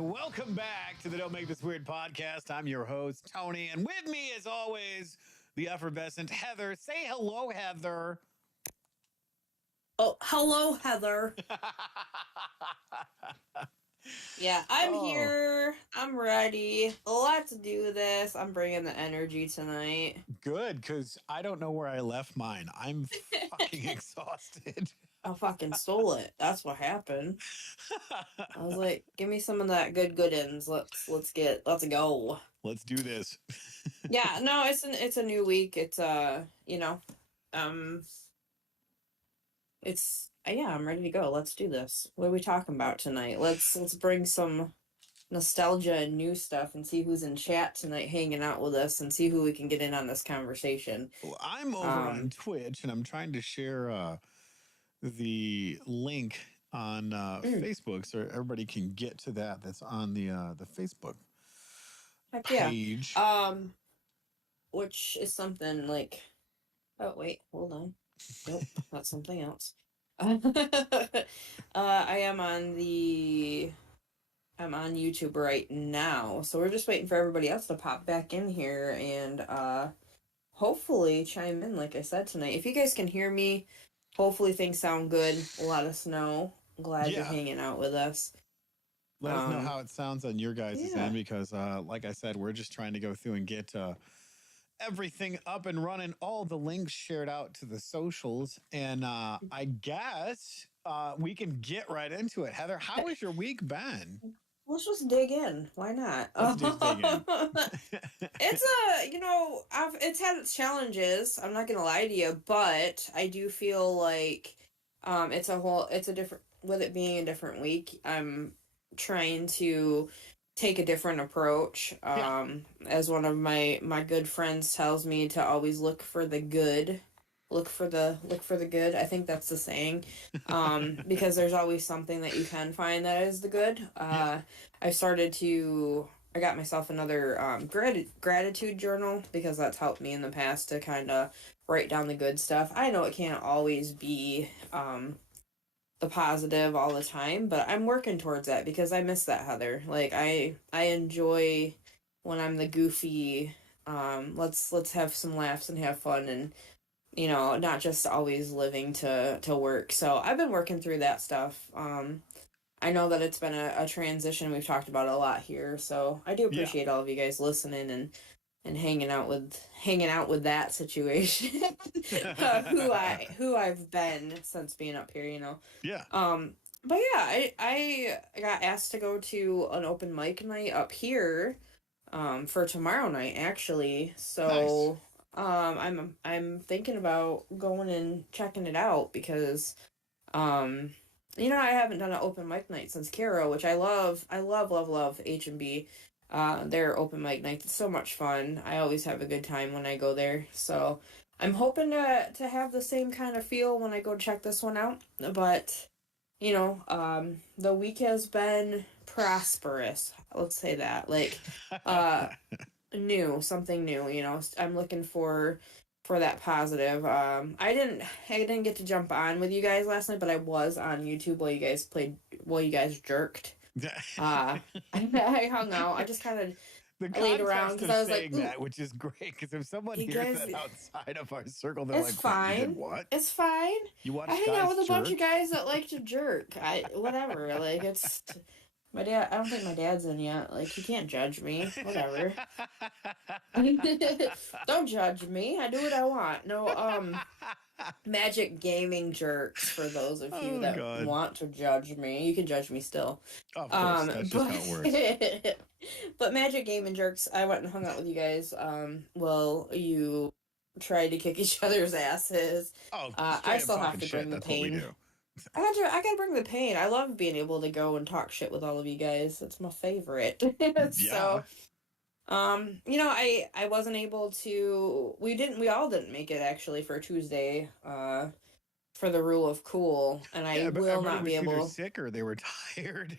Welcome back to the Don't Make This Weird podcast. I'm your host, Tony, and with me, as always, the effervescent Heather. Say hello, Heather. Oh, hello, Heather. Yeah, I'm Oh, here. I'm ready. Let's do this. I'm bringing the energy tonight. good, because I don't know where I left mine. I'm fucking exhausted. I fucking stole it. That's what happened. I was like, give me some of that goodins. Let's go. Let's do this. Yeah, no, it's a new week. It's um it's yeah, I'm ready to go. Let's do this. What are we talking about tonight? Let's bring some nostalgia and new stuff and see who's in chat tonight hanging out with us and see who we can get in on this conversation. Well, I'm over on Twitch, and I'm trying to share the link on Facebook so everybody can get to that. That's on the Facebook Heck yeah. page. Which is something like, oh wait, hold on. Nope, that's something else. I'm on YouTube right now, so we're just waiting for everybody else to pop back in here and hopefully chime in, like I said tonight. If you guys can hear me, hopefully things sound good. Let us know. I'm glad you're hanging out with us. Let us know how it sounds on your guys' end, because like I said, we're just trying to go through and get everything up and running, all the links shared out to the socials. And I guess we can get right into it. Heather, how has your week been? Let's just dig in. Why not? Let's just dig in. It's it's had its challenges. I'm not gonna lie to you, but I do feel like it's a different, with it being a different week. I'm trying to take a different approach. As one of my good friends tells me, to always look for the good. Look for the good. I think that's the saying. Because there's always something that you can find that is the good. I got myself another gratitude journal, because that's helped me in the past to kind of write down the good stuff. I know it can't always be the positive all the time, but I'm working towards that, because I miss that, Heather. Like I enjoy when I'm the goofy, let's have some laughs and have fun, and not just always living to work. So I've been working through that stuff. I know that it's been a transition. We've talked about it a lot here, so I do appreciate all of you guys listening and hanging out with that situation. who I've been since being up here, Yeah. But yeah, I got asked to go to an open mic night up here, for tomorrow night actually. So I'm thinking about going and checking it out, because I haven't done an open mic night since Kiro, which I love. I love H&B. Their open mic nights. It's so much fun. I always have a good time when I go there. So I'm hoping to have the same kind of feel when I go check this one out. But the week has been prosperous. Let's say that. Like something new. I'm looking for that positive. I didn't get to jump on with you guys last night, but I was on YouTube while you guys jerked. I hung out. I just kind of laid around, because I was like, that, which is great, because if someone hears that outside of our circle, they're like, fine. You did what? It's fine. You watch I hang guys out with a bunch jerk? of guys that like to jerk. Whatever. Like, it's my dad. I don't think my dad's in yet. Like, he can't judge me. Whatever. Don't judge me. I do what I want. No, Magic Gaming Jerks, for those of you that want to judge me. You can judge me still. Of course, that's just how it works. But Magic Gaming Jerks, I went and hung out with you guys. Well, you tried to kick each other's asses. I still have to bring the pain. I gotta bring the pain. I love being able to go and talk shit with all of you guys. It's my favorite. So, I wasn't able to. We all didn't make it actually for Tuesday. For the rule of cool, and I will not be able. Sick or they were tired.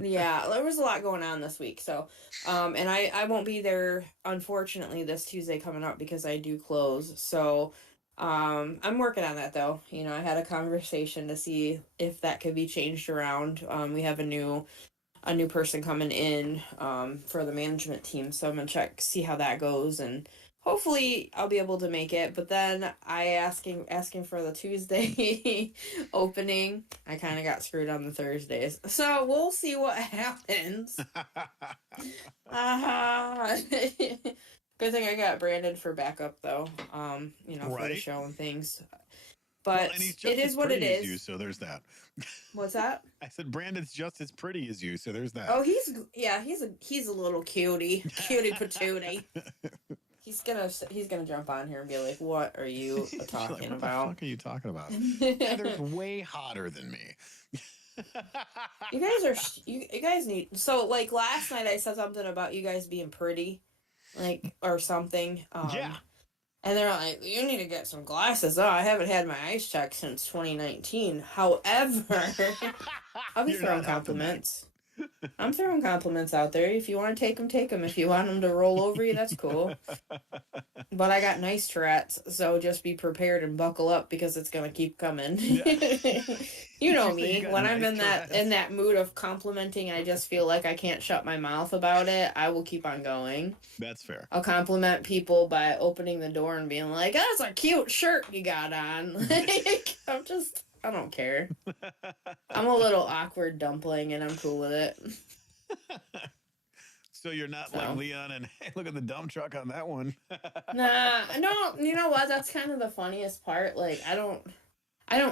Yeah, there was a lot going on this week, so and I won't be there, unfortunately, this Tuesday coming up, because I do close. So I'm working on that, though. I had a conversation to see if that could be changed around. We have a new a new person coming in for the management team. So I'm gonna see how that goes, and hopefully I'll be able to make it. But then asking for the Tuesday opening, I kind of got screwed on the Thursdays. So we'll see what happens. Good thing I got Brandon for backup though. For the show and things. But and he's it just as is what it pretty as is. you, so there's that. What's that? I said Brandon's just as pretty as you, so there's that. Oh, he's a little cutie patootie. He's gonna jump on here and be like, "What are you talking about? What the fuck are you talking about?" Heather's way hotter than me. You guys need, so like last night I said something about you guys being pretty, like, or something. Yeah. And they're like, you need to get some glasses. Oh, I haven't had my eyes checked since 2019. However, I'll be throwing compliments. I'm throwing compliments out there. If you want to take them, take them. If you want them to roll over you, that's cool. But I got nice Tourette's, so just be prepared and buckle up because it's gonna keep coming. Yeah. You know me. When I'm in that mood of complimenting, I just feel like I can't shut my mouth about it. I will keep on going. That's fair. I'll compliment people by opening the door and being like, "That's a cute shirt you got on." Like, I don't care. I'm a little awkward dumpling, and I'm cool with it. So you're not like Leon and, hey, look at the dump truck on that one. Nah, no. You know what? That's kind of the funniest part. Like, I don't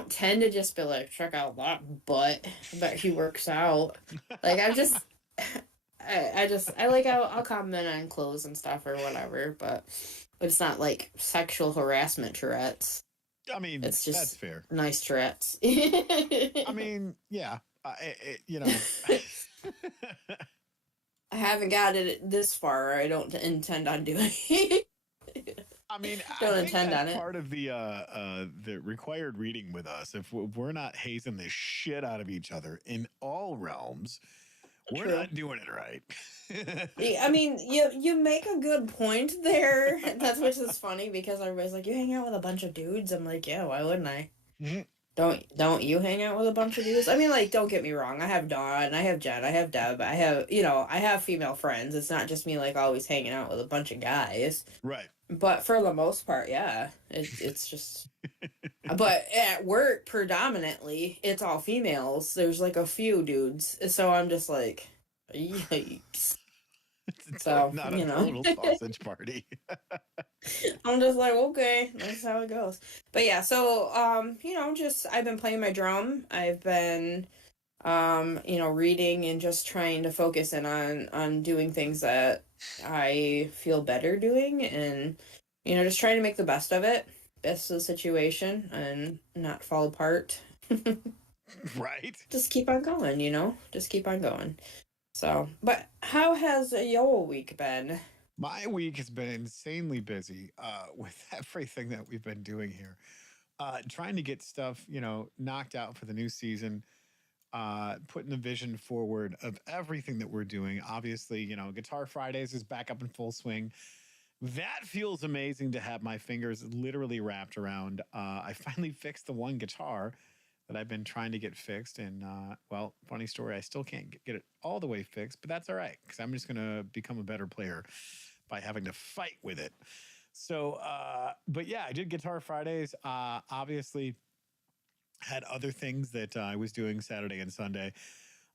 tend to just be like, check out that butt. I bet he works out. Like, I'll comment on clothes and stuff or whatever, but it's not like sexual harassment Tourette's. I mean, it's just that's fair. Nice Tourette's. I mean, yeah, you know. I haven't got it this far. I don't intend on doing it. I mean, don't intend on it. Part of the required reading with us, if we're not hazing the shit out of each other in all realms, we're not doing it right. I mean, you make a good point there. That's which is funny because everybody's like, you hang out with a bunch of dudes. I'm like, yeah, why wouldn't I? Mm-hmm. Don't you hang out with a bunch of dudes? I mean, like, don't get me wrong. I have Dawn, I have Jen, I have Deb, I have female friends. It's not just me like always hanging out with a bunch of guys. Right. But for the most part, yeah, it's just. But at work, predominantly, it's all females. There's like a few dudes, so I'm just like, yikes. So not a total sausage party. I'm just like, okay, that's how it goes. But yeah, so I've been playing my drum. I've been reading and just trying to focus in on doing things that I feel better doing, and just trying to make the best of the situation and not fall apart. Right. Just keep on going, just keep on going. So, but how has your week been? My week has been insanely busy with everything that we've been doing here. Trying to get stuff, knocked out for the new season, putting the vision forward of everything that we're doing. Obviously, Guitar Fridays is back up in full swing. That feels amazing to have my fingers literally wrapped around. I finally fixed the one guitar that I've been trying to get fixed. And, funny story, I still can't get it all the way fixed, but that's all right, because I'm just going to become a better player by having to fight with it. So, but yeah, I did Guitar Fridays. Obviously, had other things that I was doing Saturday and Sunday.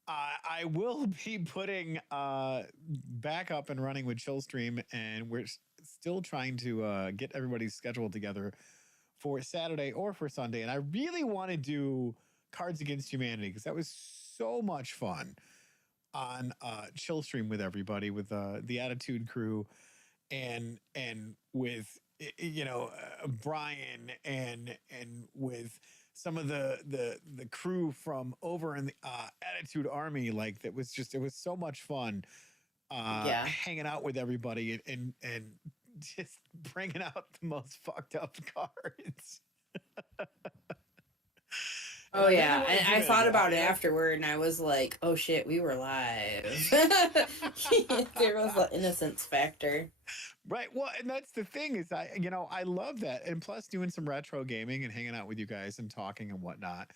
I will be putting back up and running with Chillstream, and we're still trying to get everybody's schedule together for Saturday or for Sunday. And I really want to do Cards Against Humanity because that was so much fun on Chillstream with everybody, with the Attitude crew, and with Brian and with some of the crew from over in the Attitude Army. Like, it was so much fun hanging out with everybody and just bringing out the most fucked up cards. Oh yeah, and I thought about it afterward, and I was like, "Oh shit, we were live." There was the innocence factor, right? Well, and that's the thing is, I love that, and plus doing some retro gaming and hanging out with you guys and talking and whatnot,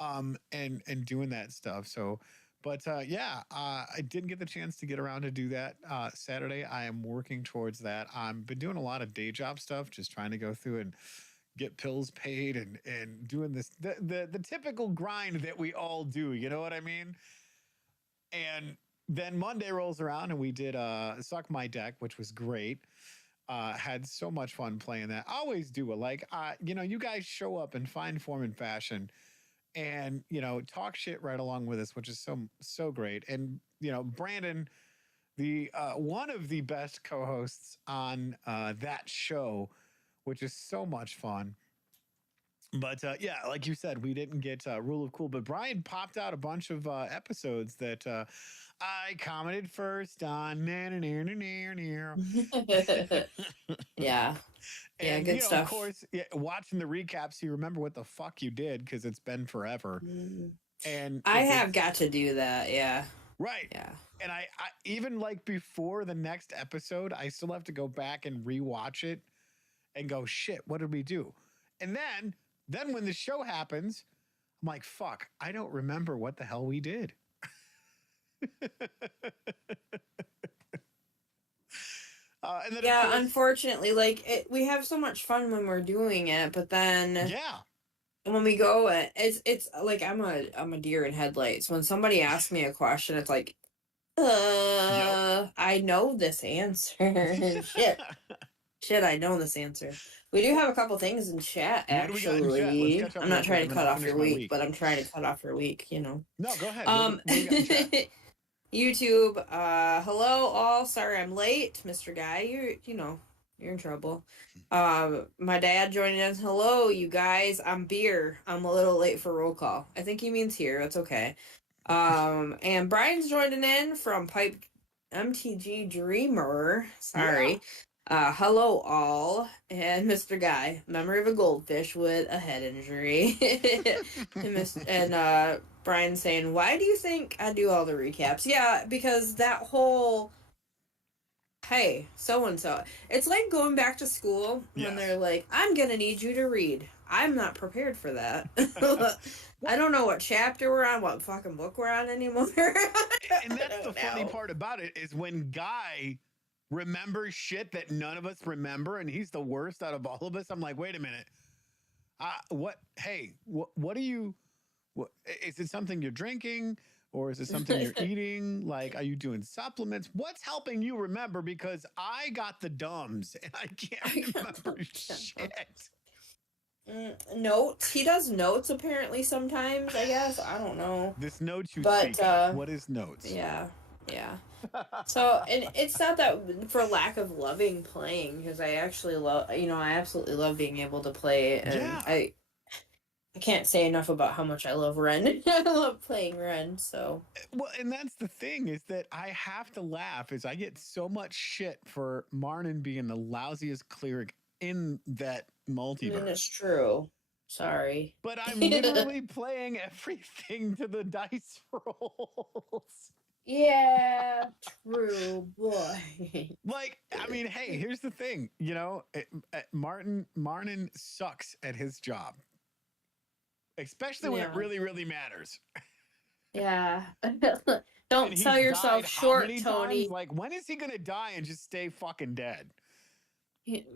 and doing that stuff. So But yeah, I didn't get the chance to get around to do that Saturday. I am working towards that. I've been doing a lot of day job stuff, just trying to go through and get pills paid and doing this the typical grind that we all do. You know what I mean? And then Monday rolls around and we did Suck My Deck, which was great. Had so much fun playing that. I always do it. Like, you guys show up in fine form and fashion and, talk shit right along with us, which is so great. And, Brandon, the one of the best co-hosts on that show, which is so much fun. But yeah, like you said, we didn't get Rule of Cool, but Brian popped out a bunch of episodes that I commented first on. Yeah. Yeah, And, good of stuff. course, yeah, watching the recaps, you remember what the fuck you did because it's been forever. And I have got to do that. Yeah. Right. Yeah. And I even like before the next episode, I still have to go back and rewatch it and go, shit, what did we do? And then when the show happens, I'm like, fuck, I don't remember what the hell we did. And then yeah, course, unfortunately, like we have so much fun when we're doing it, but then yeah, when we go, it's like I'm a deer in headlights. When somebody asks me a question, it's like, I know this answer. Shit, I know this answer. We do have a couple things in chat, What do we got in chat? Let's actually. catch up I'm real not quick trying and to then cut I'll off finish your my week, but I'm trying to cut off your week, No, go ahead. What do we got in chat? YouTube, hello all. Sorry I'm late, Mr. Guy. You're in trouble. My dad joining us. Hello, you guys. I'm Beer. I'm a little late for roll call. I think he means here. That's okay. And Brian's joining in from Pipe MTG Dreamer. Sorry. Yeah. Hello all. And Mr. Guy, memory of a goldfish with a head injury. and Brian saying, why do you think I do all the recaps? Yeah, because that whole, hey, so-and-so. It's like going back to school when they're like, I'm going to need you to read. I'm not prepared for that. I don't know what chapter we're on, what fucking book we're on anymore. And that's the funny part about it is when Guy remembers shit that none of us remember and he's the worst out of all of us. I'm like, wait a minute. What are you... is it something you're drinking or is it something you're eating? Like, are you doing supplements? What's helping you remember? Because I got the dumbs and I can't remember shit. Notes. He does notes apparently sometimes, I guess. I don't know. This notes you speak of. What is notes? Yeah. So, and it's not that for lack of loving playing, because I actually love, I absolutely love being able to play, and I can't say enough about how much I love Ren. I love playing Ren, so. Well, and that's the thing is that I have to laugh is I get so much shit for Marnin being the lousiest cleric in that multiverse. I mean, it's true. Sorry. But I'm literally playing everything to the dice rolls. Yeah, true, boy. Like, I mean, hey, here's the thing. Marnin sucks at his job. Especially when it really, really matters. Yeah. Don't sell yourself short, Tony. Times? Like, when is he going to die and just stay fucking dead?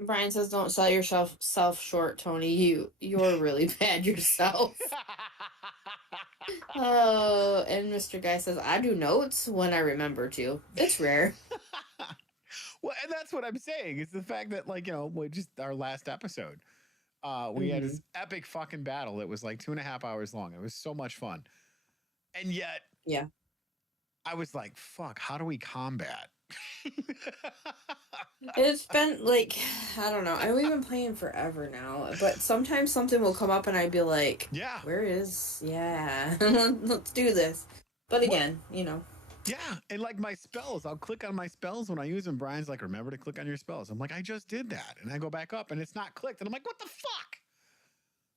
Brian says, don't sell yourself short, Tony. You're really bad yourself. Oh, and Mr. Guy says, I do notes when I remember to. It's rare. Well, and that's what I'm saying. Is the fact that, like, just our last episode, we had this epic fucking battle. It was like 2.5 hours long. It was so much fun. And yet, yeah, I was like, fuck, how do we combat? It's been like, I don't know. We've been playing forever now, but sometimes something will come up and I'd be like, yeah, let's do this. But again, Yeah, and like my spells, I'll click on my spells when I use them. Brian's like, remember to click on your spells. I'm like, I just did that. And I go back up and it's not clicked. And I'm like, what the fuck?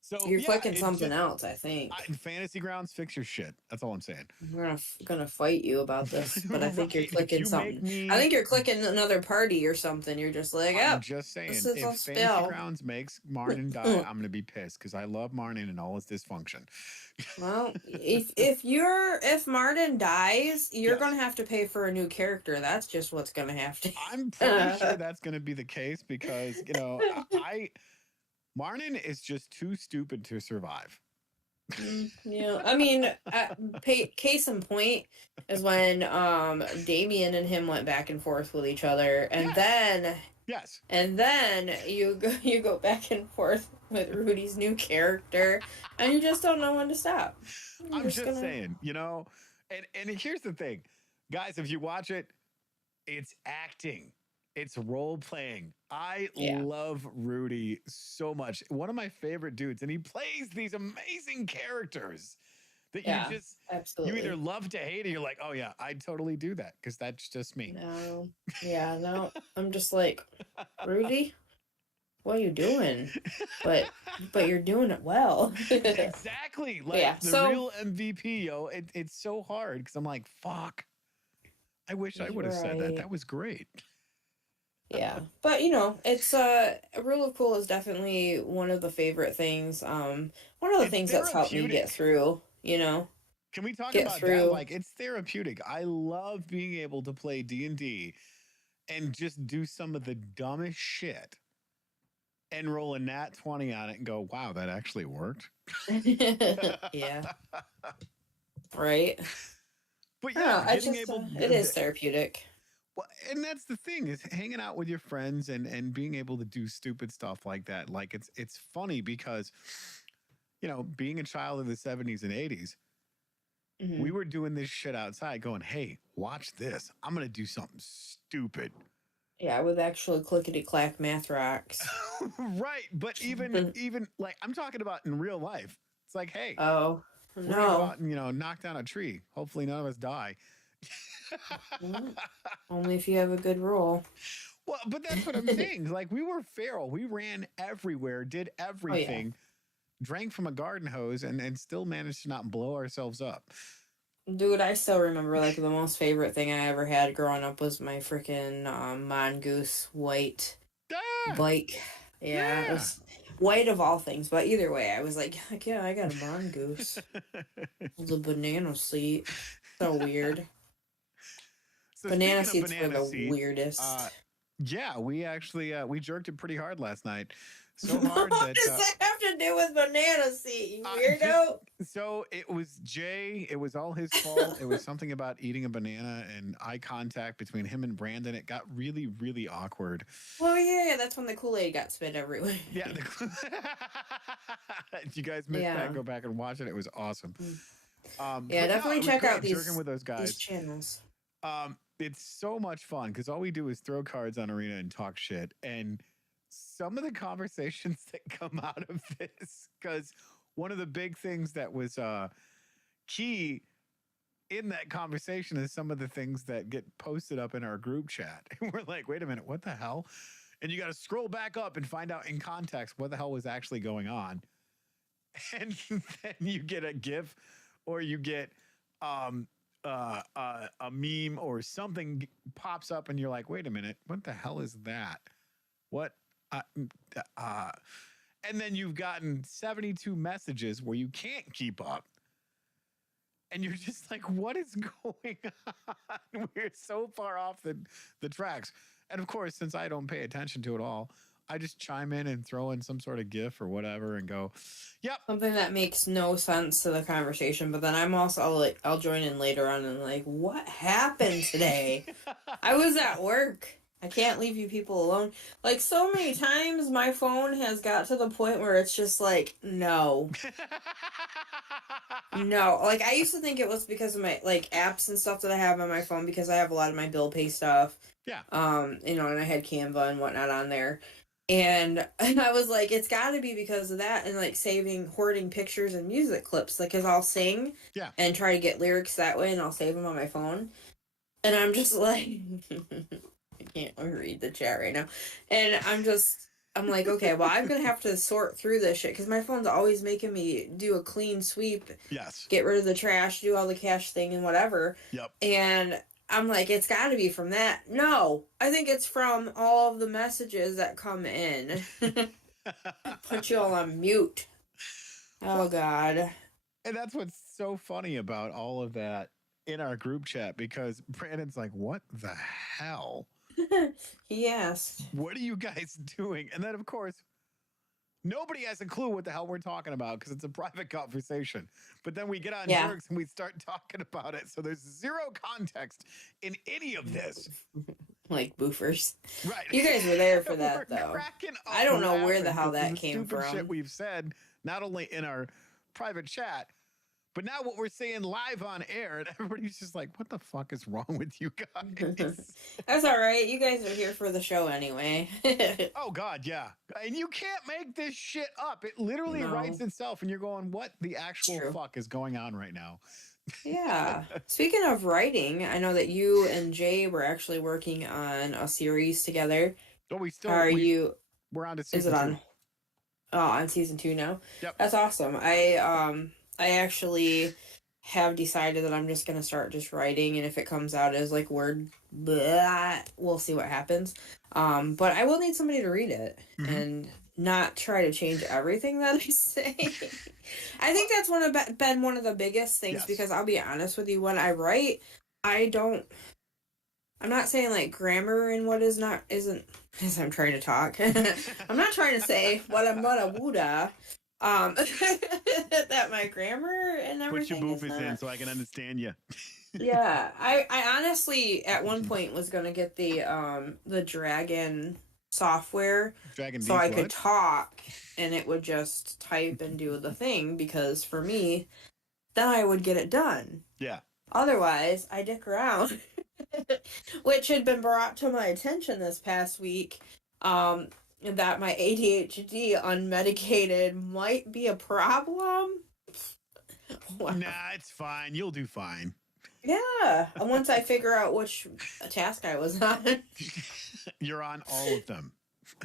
So You're yeah, clicking it something just else, I think. Fantasy Grounds, fix your shit. That's all I'm saying. We're gonna fight you about this, but I think you're Right. If clicking you make something. I me, think you're clicking another party or something. You're just like, I'm oh, just this saying, is if a Fantasy spell. Grounds makes Marnin die, I'm gonna be pissed because I love Marnin and all its dysfunction. Well, if Martin dies, you're Yes. gonna have to pay for a new character. That's just what's gonna have I'm pretty sure to. that's going to be the case because, Marnin is just too stupid to survive. Yeah, I mean, case in point is when Damien and him went back and forth with each other, Yes. Yes. and then you go back and forth with Rudy's new character, and you just don't know when to stop. You're I'm just just gonna. saying, and here's the thing, guys, if you watch it, it's acting. It's role playing. I Yeah. love Rudy so much. One of my favorite dudes, and he plays these amazing characters that Yeah, you either absolutely. love to hate or you're like, oh yeah, I'd totally do that because that's just me. No. Yeah, no. I'm just like, Rudy, what are you doing? But you're doing it well. Exactly. Like Yeah, the so real MVP, yo. It's so hard because I'm like, fuck. I wish I would have you're said that. right. That was great. Yeah. But it's a Rule of Cool is definitely one of the favorite things. One of the It's things that's helped me get therapeutic. through, Can we talk get about that? through. Like, it's therapeutic. I love being able to play D&D and just do some of the dumbest shit and roll a nat 20 on it and go, wow, that actually worked. Yeah. Right. But I don't yeah, know, I getting just able it is therapeutic. well, and that's the thing is hanging out with your friends and being able to do stupid stuff like that. Like it's funny because being a child of the 70s and 80s, we Hmm. were doing this shit outside going, "Hey, watch this. I'm going to do something stupid." Yeah, with actual clickety clack math rocks. Right, but even like I'm talking about in real life. It's like, "Hey, Oh we're going to go no. out and, knock down a tree. Hopefully none of us die." Mm, only if you have a good roll. Well, but that's what I'm saying. Like we were feral. We ran everywhere, did Oh yeah. everything, drank from a garden hose, and still managed to not blow ourselves up. Dude, I still remember like the most favorite thing I ever had growing up was my freaking Mongoose white Ah, bike. Yeah, it yeah. was white of all things, but either way, I was like, heck yeah, I got a mongoose. It was a banana seat. So weird. So Banana speaking of seats were banana the seat, weirdest. yeah, we actually we jerked it pretty hard last night. So hard What that does that have to do with banana seat, you just weirdo? so it was Jay. It was all his fault. It was something about eating a banana and eye contact between him and Brandon. It got really, really awkward. Oh yeah, that's when the Kool-Aid got spit everywhere. Yeah. If you guys missed that, Yeah. go back and watch it. It was awesome. Mm. Yeah, But no, definitely it was check out great jerking with those these guys. channels. It's so much fun because all we do is throw cards on Arena and talk shit. And some of the conversations that come out of this, because one of the big things that was key in that conversation is some of the things that get posted up in our group chat. And we're like, wait a minute, what the hell? And you got to scroll back up and find out in context what the hell was actually going on. And then you get a GIF or you get a meme or something pops up and you're like, wait a minute, what the hell is that? What? Uh, and then you've gotten 72 messages where you can't keep up. And you're just like, what is going on? We're so far off the tracks. And of course, since I don't pay attention to it all, I just chime in and throw in some sort of GIF or whatever and go, yep. Something that makes no sense to the conversation, but then I'll join in later on and like, what happened today? I was at work. I can't leave you people alone. Like so many times my phone has got to the point where it's just like, no. No. Like I used to think it was because of my like apps and stuff that I have on my phone because I have a lot of my bill pay stuff. Yeah. And I had Canva and whatnot on there. And I was like, it's got to be because of that, and like hoarding pictures and music clips, like, cause I'll sing, Yeah, and try to get lyrics that way, and I'll save them on my phone, and I'm just like, I can't read the chat right now, and I'm just I'm like, okay, well, I'm gonna have to sort through this shit because my phone's always making me do a clean sweep, Yes. get rid of the trash, do all the cache thing and whatever. Yep. And I'm like, it's got to be from that. No, I think it's from all of the messages that come in. Put you all on mute. Oh, Well, God. and that's what's so funny about all of that in our group chat, because Brandon's like, what the hell? He asked. What are you guys doing? And then, of course, nobody has a clue what the hell we're talking about because it's a private conversation. But then we get on Jerks and we start talking about it. So there's zero context in any of this. Like boofers. Right. You guys were there for that, though. I don't know where the hell that came from. Shit we've said, not only in our private chat, but now what we're saying live on air, and everybody's just like, what the fuck is wrong with you guys? That's all right. You guys are here for the show anyway. Oh, God, yeah. And you can't make this shit up. It literally writes itself, and you're going, what the actual fuck is going on right now? Yeah. Speaking of writing, I know that you and Jay were actually working on a series together. Oh, we're on to season 2. Is it on? Oh, on season 2 now? Yep. That's awesome. I actually have decided that I'm just going to start just writing, and if it comes out as like word, blah, we'll see what happens. But I will need somebody to read it and not try to change everything that I say. I think that's been one of the biggest things because I'll be honest with you, when I write, I'm not saying like grammar and what isn't, as I'm trying to talk. I'm not trying to say what a Buddha. That my grammar and everything. Put your boofers in so I can understand you. Yeah, I honestly at one point was gonna get the Dragon software so I could talk and it would just type and do the thing, because for me, then I would get it done. Yeah. Otherwise, I dick around, which had been brought to my attention this past week. That my ADHD unmedicated might be a problem. Wow. Nah, it's fine. You'll do fine. Yeah. Once I figure out which task I was on. You're on all of them.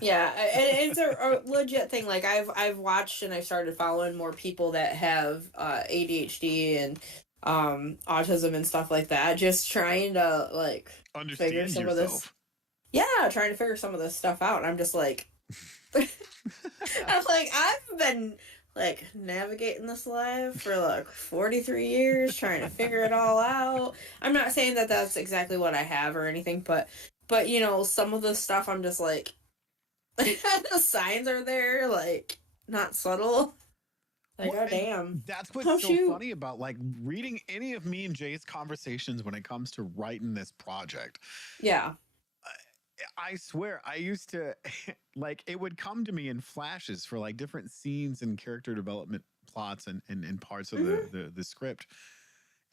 Yeah, and it's a legit thing. Like I've watched and I've started following more people that have ADHD and autism and stuff like that. Just trying to like understand figure some yourself. Of this. Yeah, trying to figure some of this stuff out. And I'm just like, I've been like navigating this life for like 43 years, trying to figure it all out. I'm not saying that that's exactly what I have or anything, but you know, some of the stuff I'm just like, the signs are there, like not subtle. Like, well, oh damn. That's what's so funny about like reading any of me and Jay's conversations when it comes to writing this project. Yeah. I swear, I used to like it would come to me in flashes for like different scenes and character development plots and parts of the script.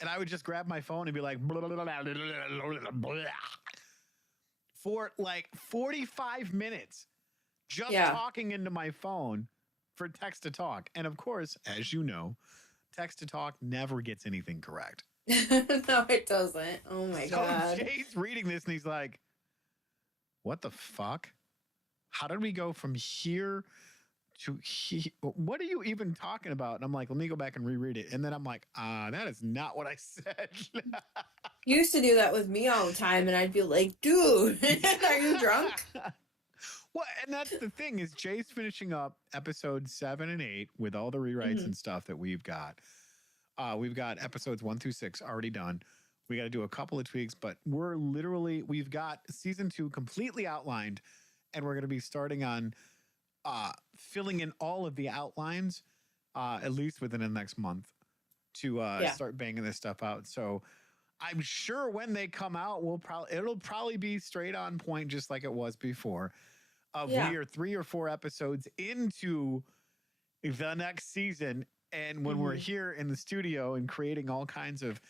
And I would just grab my phone and be like, blah, blah, blah, blah, blah, blah, for like 45 minutes, just talking into my phone for text to talk. And of course, as you know, text to talk never gets anything correct. No, it doesn't. Oh my God. Jay's reading this and he's like, what the fuck? How did we go from here to here? What are you even talking about? And I'm like, let me go back and reread it. And then I'm like, that is not what I said. You used to do that with me all the time. And I'd be like, dude, are you drunk? Well, and that's the thing is Jay's finishing up episodes 7 and 8 with all the rewrites and stuff that we've got. We've got episodes 1 through 6 already done. We got to do a couple of tweaks, but we've got season 2 completely outlined, and we're going to be starting on filling in all of the outlines at least within the next month to start banging this stuff out. So I'm sure when they come out, it'll probably be straight on point, just like it was before. We are 3 or 4 episodes into the next season, and when we're here in the studio and creating all kinds of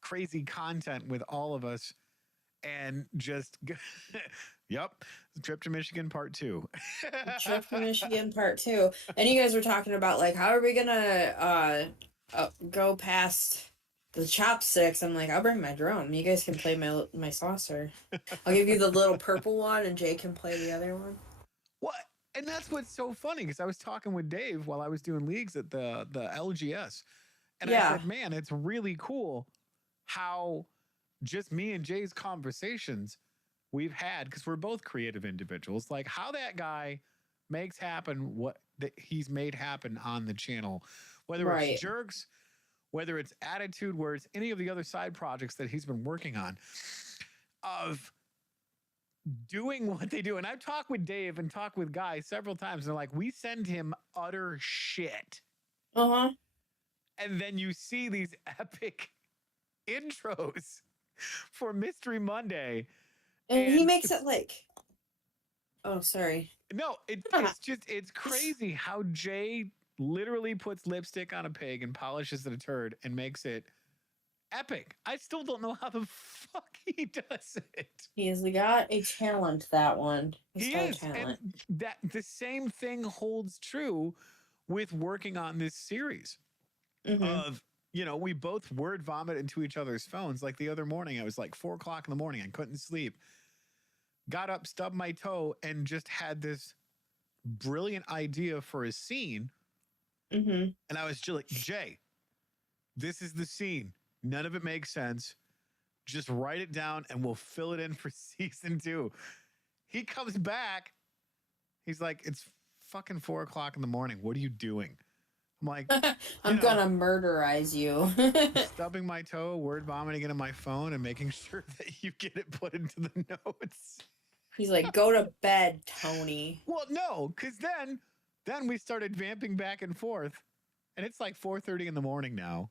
crazy content with all of us, and just Trip to Michigan part 2. Trip to Michigan part 2. And you guys were talking about like, how are we gonna go past the chopsticks? I'm like, I'll bring my drum. You guys can play my saucer. I'll give you the little purple one and Jay can play the other one. What? And that's what's so funny, because I was talking with Dave while I was doing leagues at the LGS, and I Yeah. said, "Man, it's really cool how just me and Jay's conversations we've had, because we're both creative individuals, like how that guy makes happen what that he's made happen on the channel, whether it's Right. Jerks, whether it's Attitude, where it's any of the other side projects that he's been working on, of doing what they do." And I've talked with Dave and talked with Guy several times. And they're like, we send him utter shit. Uh-huh. And then you see these epic intros for Mystery Monday. And he makes it like, oh, sorry. No, it's crazy how Jay literally puts lipstick on a pig and polishes it a turd and makes it epic. I still don't know how the fuck he does it. He's got a talent, that one. He is. Talent. And that the same thing holds true with working on this series. Of, you know, we both word vomit into each other's phones. Like the other morning, I was like 4 o'clock in the morning. I couldn't sleep. Got up, stubbed my toe, and just had this brilliant idea for a scene. And I was just like, Jay, this is the scene. None of it makes sense. Just write it down and we'll fill it in for season 2. He comes back. He's like, it's fucking 4 o'clock in the morning. What are you doing? I'm like, I'm gonna murderize you. Stubbing my toe, word vomiting into my phone, and making sure that you get it put into the notes. He's like, go to bed, Tony. Well, no, because then we started vamping back and forth, and it's like 4:30 in the morning now.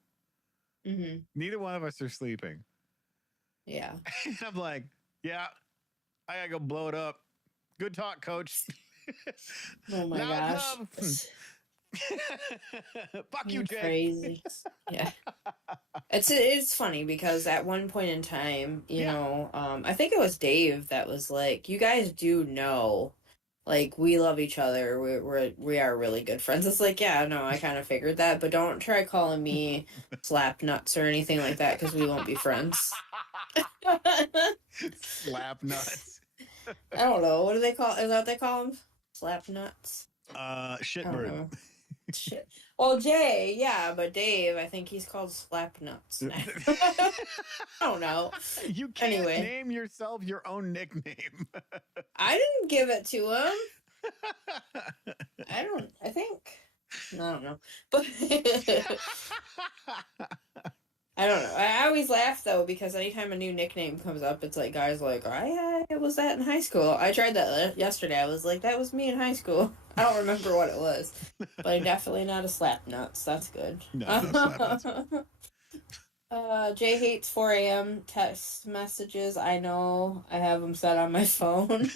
Neither one of us are sleeping. Yeah. And I'm like, yeah, I gotta go blow it up. Good talk, coach. Oh my gosh. Fuck you, Jay. Crazy. Yeah. It's funny because at one point in time, you know, I think it was Dave that was like, you guys do know, like, we love each other. We are really good friends. It's like, yeah, no, I kind of figured that, but don't try calling me slap nuts or anything like that, because we won't be friends. Slap nuts. I don't know. What do they call? Is that what they call them? Slap nuts. Shitbird. Shit. Well, Jay, yeah, but Dave, I think he's called Slap Nuts. I don't know. You can't name yourself your own nickname. I didn't give it to him. I don't know. But I don't know. I always laugh, though, because anytime a new nickname comes up, it's like, guys like, I was that in high school. I tried that yesterday. I was like, that was me in high school. I don't remember what it was. But I'm definitely not a slap nuts. That's good. No, slap nuts. Jay hates 4 a.m. text messages. I know. I have them set on my phone.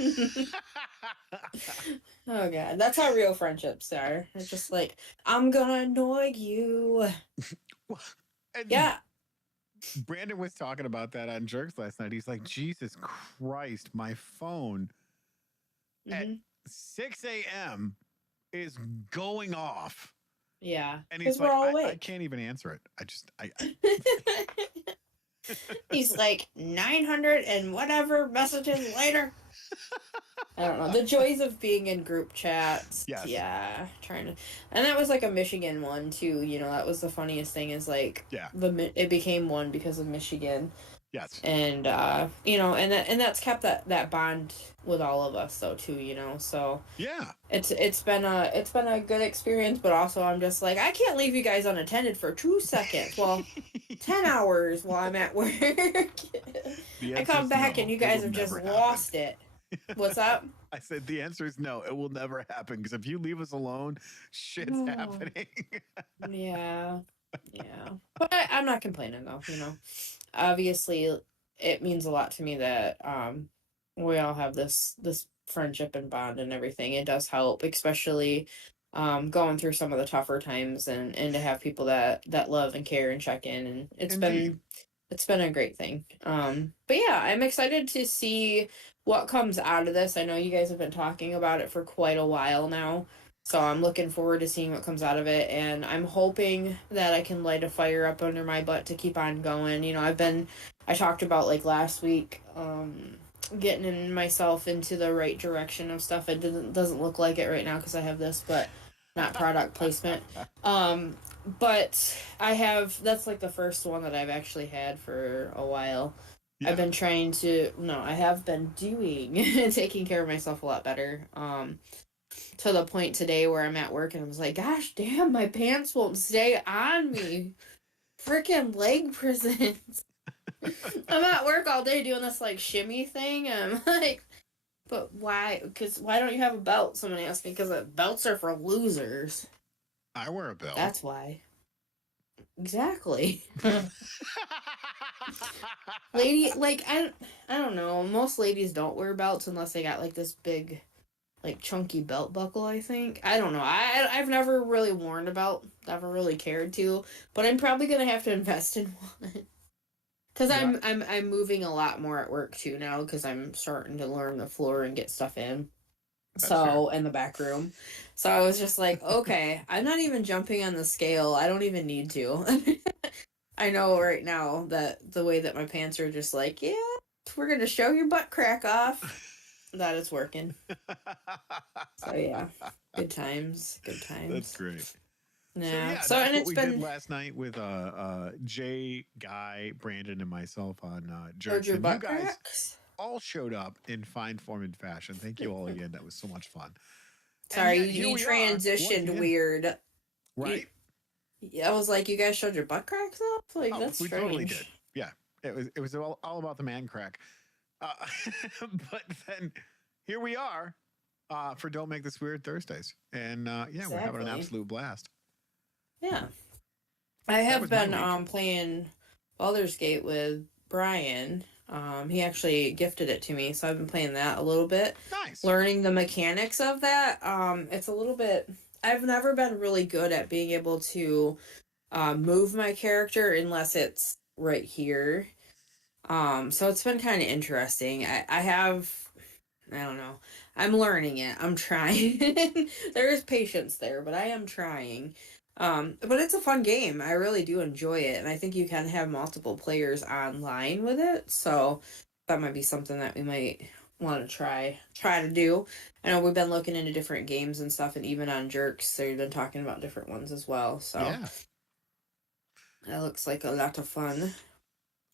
Oh, God. That's how real friendships are. It's just like, I'm gonna annoy you. Yeah. Brandon was talking about that on Jerks last night. He's like, Jesus Christ, my phone at 6 a.m. is going off. Yeah. And he's like, I can't even answer it. I He's like, 900 and whatever messages later. I don't know. The joys of being in group chats. Yes. Yeah. And that was like a Michigan one too. You know, that was the funniest thing is like, it became one because of Michigan. Yes. And, you know, and that's kept that bond with all of us though too, you know, so. Yeah. It's been a good experience, but also I'm just like, I can't leave you guys unattended for 2 seconds. Well, 10 hours while I'm at work. I come back and you guys have just lost it. What's up? I said the answer is no. It will never happen, because if you leave us alone, shit's happening. Yeah. But I'm not complaining though. You know, obviously it means a lot to me that we all have this friendship and bond and everything. It does help, especially going through some of the tougher times, and to have people that love and care and check in, and it's been a great thing. But yeah, I'm excited to see what comes out of this. I know you guys have been talking about it for quite a while now, so I'm looking forward to seeing what comes out of it, and I'm hoping that I can light a fire up under my butt to keep on going. You know, I talked about like last week, getting in myself into the right direction of stuff. It doesn't look like it right now because I have this, but not product placement. But I have, that's like the first one that I've actually had for a while. Yeah. I've been trying to, no, I have been doing taking care of myself a lot better. To the point today where I'm at work and I was like, gosh damn, my pants won't stay on me. Freaking leg prisons. I'm at work all day doing this like shimmy thing, and I'm like, but why? Because why don't you have a belt? Someone asked me. Because belts are for losers. I wear a belt. That's why. Exactly. Lady, like I don't know. Most ladies don't wear belts unless they got like this big, like chunky belt buckle. I think. I don't know. I've never really worn a belt. Never really cared to. But I'm probably gonna have to invest in one. Because Yeah. I'm moving a lot more at work too now because I'm starting to learn the floor and get stuff in. That's fair. So in the back room. So I was just like, okay, I'm not even jumping on the scale. I don't even need to. I know right now that the way that my pants are just like, yeah, we're gonna show your butt crack off. That it's working. So yeah. Good times. Good times. That's great. Yeah. So that's and what it's we been did last night with Jay, Guy, Brandon, and myself on showed Jerks. your And you butt guys cracks. all showed up in fine form and fashion. Thank you all again. That was so much fun. And Sorry, yet here you we are once transitioned again. weird. Right? Yeah, I was like, you guys showed your butt cracks off? Like, that's we strange. totally did. Yeah, it was all about the man crack. Uh, but then here we are for Don't Make This Weird Thursdays, and yeah, we're having an Exactly. absolute blast. Yeah. I That have was my been week. playing Baldur's Gate with Brian. He actually gifted it to me, so I've been playing that a little bit. Nice. Learning the mechanics of that. It's a little bit. I've never been really good at being able to move my character unless it's right here. So it's been kind of interesting. I have, I don't know. I'm learning it. I'm trying. There is patience there, but I am trying. But it's a fun game. I really do enjoy it, and I think you can have multiple players online with it. So that might be something that we might want to try to do. I know we've been looking into different games and stuff, and even on Jerks, they've been talking about different ones as well. So Yeah. that looks like a lot of fun.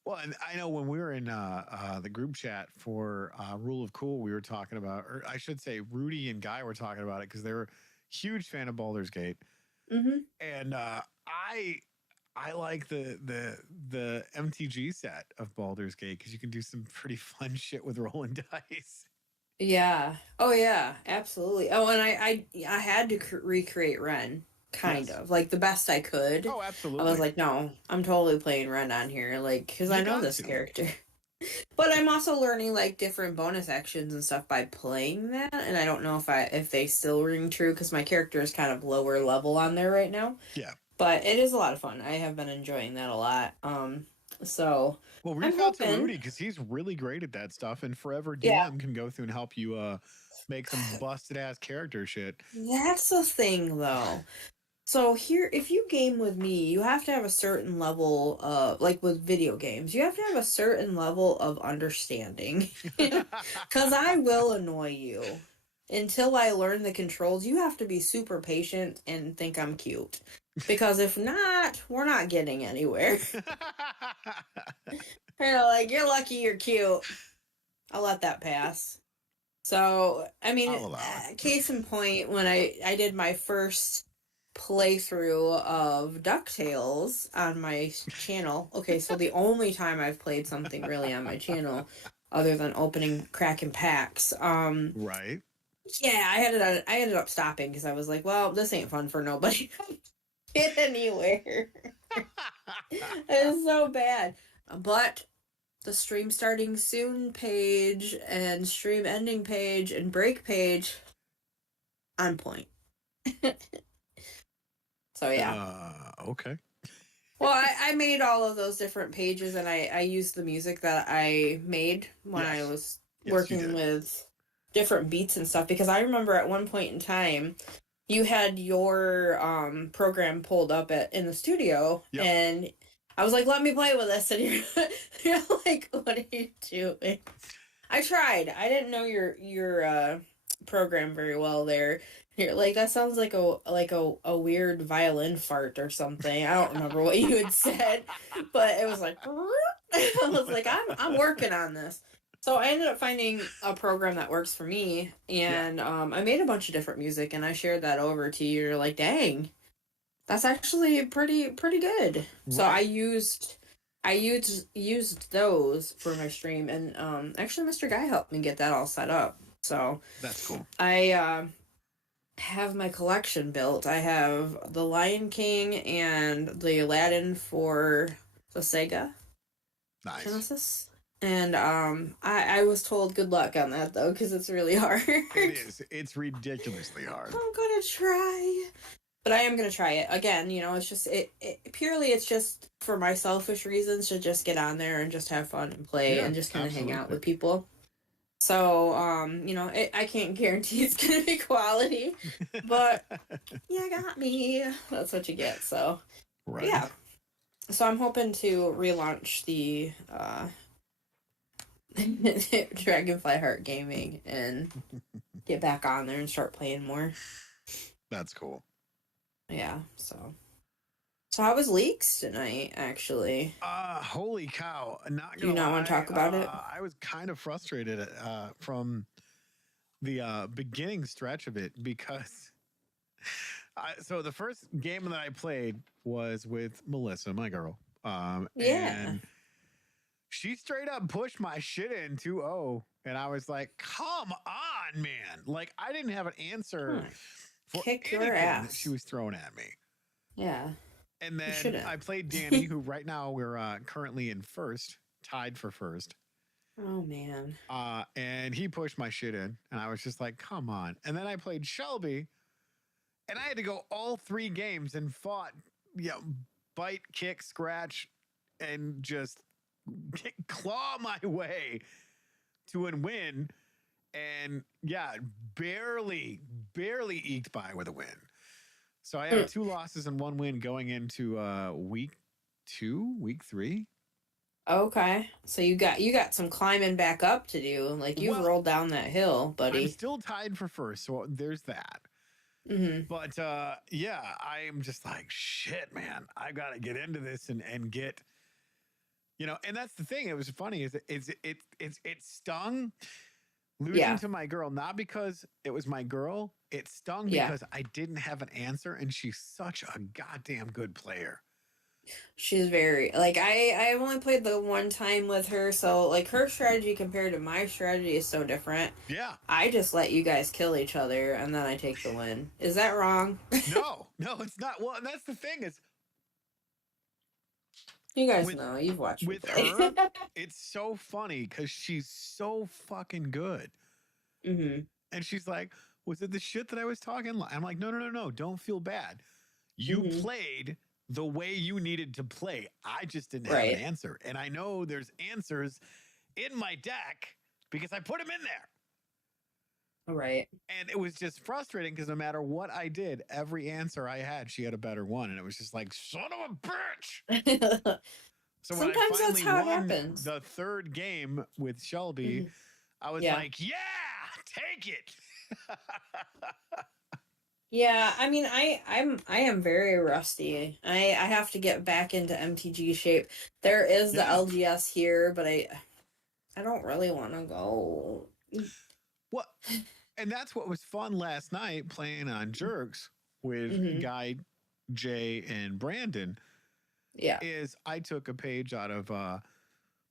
Well, and I know when we were in the group chat for Rule of Cool, we were talking about, or I should say, Rudy and Guy were talking about it because they were huge fan of Baldur's Gate, and I like the MTG set of Baldur's Gate because you can do some pretty fun shit with rolling dice. Yeah. Oh yeah, absolutely. Oh, and I had to recreate Ren, kind Yes. of like the best I could. Oh, I was absolutely. like, no, I'm totally playing Ren on here, like, because I You know got this to. character. But I'm also learning like different bonus actions and stuff by playing that, and I don't know if they still ring true because my character is kind of lower level on there right now. Yeah. But it is a lot of fun. I have been enjoying that a lot. So Well, reach I'm out to hoping. Rudy because he's really great at that stuff, and Forever Yeah, DM can go through and help you make some busted ass character shit. that's the thing though. So here, if you game with me, you have to have a certain level of, like with video games, you have to have a certain level of understanding. Because I will annoy you. Until I learn the controls, you have to be super patient and think I'm cute. Because if not, we're not getting anywhere. Like, you're lucky you're cute. I'll let that pass. So, I mean, I'll allow it. case in point, when I did my first playthrough of DuckTales on my channel. Okay, so the only time I've played something really on my channel, other than opening cracking packs, Right. yeah, I ended up stopping because I was like, well, this ain't fun for nobody. Get anywhere. It's so bad. But the stream starting soon page and stream ending page and break page on point. So yeah. Okay. Well, I made all of those different pages and I used the music that I made when I Yes. was Yes, you working did. with different beats and stuff because I remember at one point in time you had your program pulled up in the studio Yep. and I was like, let me play with this and you're like, what are you doing? I tried. I didn't know your program very well there. You're like, that sounds like a weird violin fart or something. I don't remember what you had said, but it was like I was like, I'm working on this. So I ended up finding a program that works for me, and I made a bunch of different music, and I shared that over to you. You're like, dang, that's actually pretty good. Right. So I used those for my stream, and actually Mr. Guy helped me get that all set up. So that's cool. I have my collection built. I have the Lion King and the Aladdin for the Sega Genesis. And I was told good luck on that though, because it's really hard. It is. It's ridiculously hard. I'm gonna try. But I am gonna try it again. It's just it's just for my selfish reasons to just get on there and just have fun and play and just kind of hang out with people. So I can't guarantee it's gonna be quality, but yeah, got me. That's what you get. So right. Yeah. So I'm hoping to relaunch the Dragonfly Heart Gaming and get back on there and start playing more. That's cool. Yeah, so how was Leaks tonight, actually? Holy cow. Not Do you not want to talk about it? I was kind of frustrated from the beginning stretch of it because so the first game that I played was with Melissa, my girl. And she straight up pushed my shit in 2-0, and I was like, come on, man. Like, I didn't have an answer for kick your ass that she was throwing at me. Yeah. And then I played Danny, who right now we're currently in first, tied for first. Oh, man. And he pushed my shit in, and I was just like, come on. And then I played Shelby, and I had to go all 3 games and fought, bite, kick, scratch, and just claw my way to a win. And barely eked by with a win. So I have 2 losses and 1 win going into week 3. Okay, so you got some climbing back up to do. Like, you've rolled down that hill, buddy. I'm still tied for first, so there's that. Mm-hmm. But I am just like, shit, man. I got to get into this and get, and that's the thing. It was funny is it stung. Losing to my girl, not because it was my girl. It stung because I didn't have an answer, and she's such a goddamn good player. She's very, like, I've only played the one time with her, so, like, her strategy compared to my strategy is so different. Yeah. I just let you guys kill each other, and then I take the win. Is that wrong? No, it's not. Well, and that's the thing is, you guys know. You've watched with her. It's so funny because she's so fucking good. Mm-hmm. And she's like, was it the shit that I was talking? I'm like, no. Don't feel bad. You played the way you needed to play. I just didn't have an answer. And I know there's answers in my deck because I put them in there. Right. And it was just frustrating because no matter what I did, every answer I had, she had a better one. And it was just like, son of a bitch. So when sometimes I that's how it happens. The 3rd game with Shelby, I was like, take it. Yeah, I mean, I am very rusty. I have to get back into MTG shape. There is the LGS here, but I don't really want to go. Well, and that's what was fun last night playing on Jerks with Guy, Jay, and Brandon. Yeah. Is I took a page out of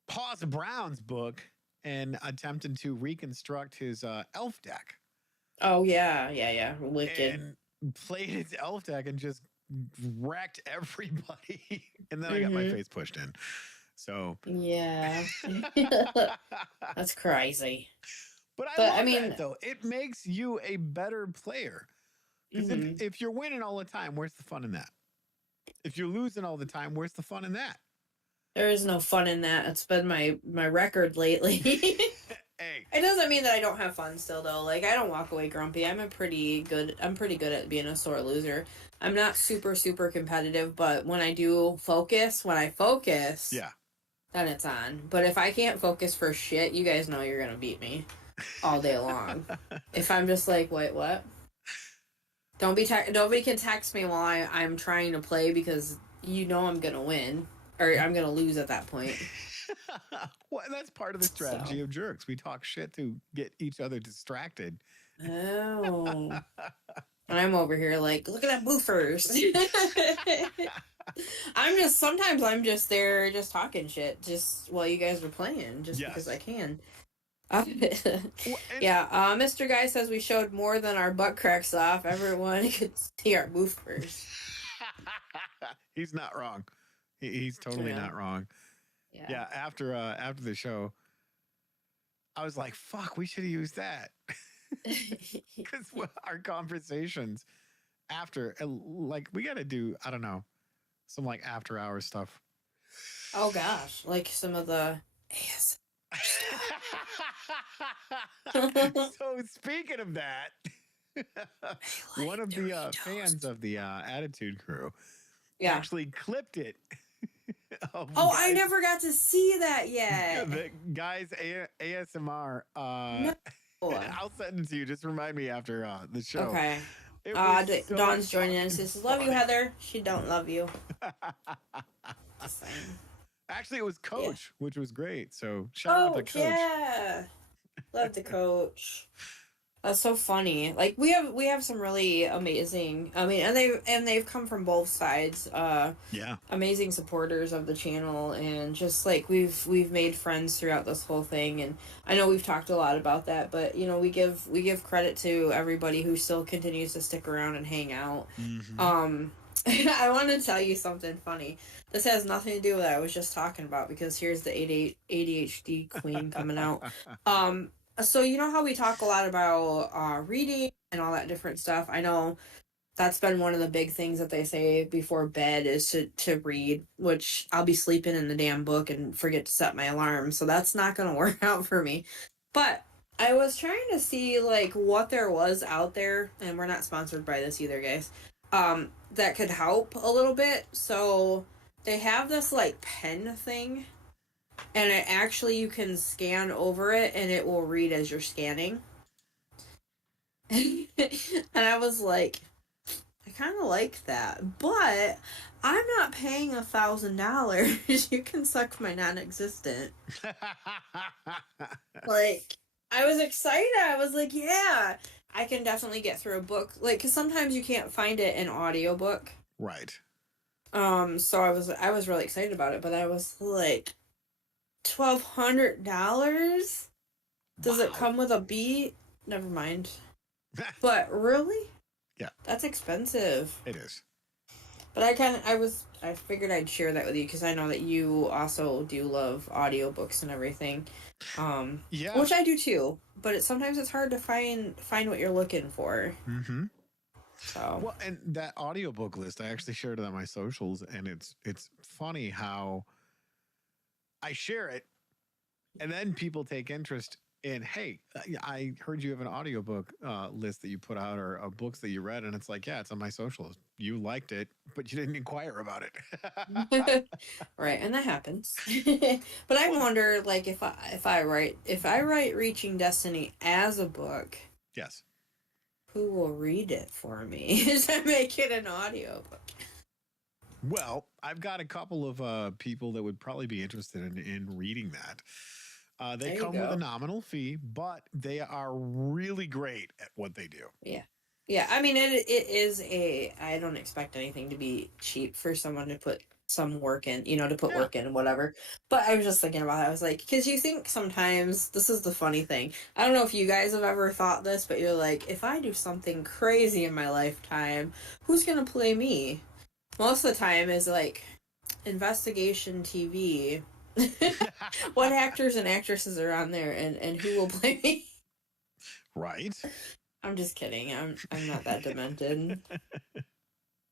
Paws Brown's book and attempted to reconstruct his elf deck. Oh, yeah. Wicked. And played his elf deck and just wrecked everybody. And then I got my face pushed in. So. Yeah. That's crazy. But I mean, that, though. It makes you a better player. Because if you're winning all the time, where's the fun in that? If you're losing all the time, where's the fun in that? There is no fun in that. It's been my record lately. Hey. It doesn't mean that I don't have fun still, though. Like, I don't walk away grumpy. I'm pretty good at being a sore loser. I'm not super, super competitive, but when I focus, then it's on. But if I can't focus for shit, you guys know you're gonna beat me all day long. If I'm just like, wait, what? Nobody can text me while I'm trying to play because you know I'm gonna win or I'm gonna lose at that point. Well, that's part of the strategy So. of jerks. We talk shit to get each other distracted. Oh. And I'm over here like, look at that boofers. Sometimes I'm just there just talking shit just while you guys are playing just because I can. Yeah, Mr. Guy says we showed more than our butt cracks off. Everyone could see our boofers. He's not wrong. He's totally not wrong. Yeah, after the show, I was like, fuck, we should have used that. Because our conversations after, like, we got to do, I don't know, some like after hours stuff. Oh gosh, like some of the ASMR So speaking of that, one of the fans of the Attitude Crew actually clipped it. I never got to see that yet. The guys ASMR. No. I'll send it to you. Just remind me after the show. Okay. So Dawn's joining in. Says, "Love you, Heather." She don't love you. Actually, it was Coach, which was great. So shout out to Coach. Yeah, love the Coach. That's so funny. Like we have some really amazing. I mean, and they've come from both sides. Yeah. Amazing supporters of the channel, and just like we've made friends throughout this whole thing. And I know we've talked a lot about that, but you know we give credit to everybody who still continues to stick around and hang out. Mm-hmm. I want to tell you something funny. This has nothing to do with what I was just talking about because here's the ADHD queen coming out. So you know how we talk a lot about reading and all that different stuff? I know that's been one of the big things that they say before bed is to read, which I'll be sleeping in the damn book and forget to set my alarm. So that's not going to work out for me. But I was trying to see like what there was out there, and we're not sponsored by this either, guys, that could help a little bit. So they have this like pen thing, and it actually you can scan over it and it will read as you're scanning. And I was like, I kind of like that, but I'm not paying $1,000. You can suck my non-existent. Like, I was excited. I was like, yeah, I can definitely get through a book. Like, because sometimes you can't find it in audiobook. Right. So I was really excited about it, but I was like, $1,200? Does it come with a beat? Never mind. But really? Yeah. That's expensive. It is. But I figured I'd share that with you because I know that you also do love audiobooks and everything. Yeah. Which I do too. But sometimes it's hard to find what you're looking for. Mm-hmm. So. Well, and that audiobook list, I actually shared it on my socials, and it's funny how I share it, and then people take interest in, hey, I heard you have an audiobook list that you put out or books that you read, and it's like, yeah, it's on my socials. You liked it, but you didn't inquire about it. Right, and that happens. But I wonder, like, if I write Reaching Destiny as a book, yes, who will read it for me? To make it an audiobook? Well, I've got a couple of people that would probably be interested in reading that. They come with a nominal fee, but they are really great at what they do. Yeah. Yeah, I mean, it is I don't expect anything to be cheap for someone to put some work in, to put work in and whatever. But I was just thinking about it. I was like, because you think sometimes, this is the funny thing. I don't know if you guys have ever thought this, but you're like, if I do something crazy in my lifetime, who's going to play me? Most of the time is like investigation TV. What actors and actresses are on there and who will play me? Right. I'm just kidding. I'm not that demented.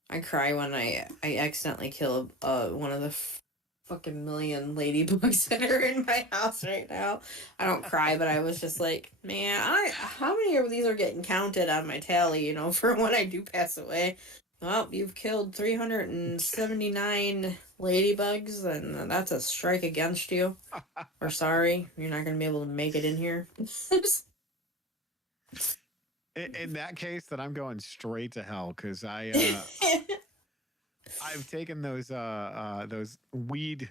I cry when I accidentally kill one of the fucking million ladybugs that are in my house right now. I don't cry, but I was just like, man, how many of these are getting counted on my tally, for when I do pass away? Well, you've killed 379 ladybugs, and that's a strike against you. We're sorry. You're not going to be able to make it in here. In that case, then I'm going straight to hell because I've taken those weed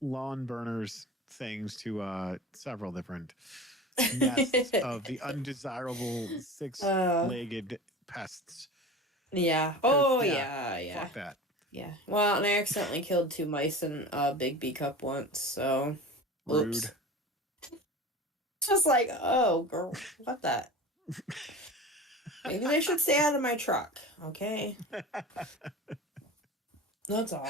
lawn burners things to several different nests of the undesirable uh, six-legged pests. yeah. Because Oh, yeah, yeah. fuck that. Yeah. Well, and I accidentally killed 2 mice in a big bee cup once, so. Rude. Oops. Just like, oh, girl, what the? Maybe they should stay out of my truck. Okay. That's all.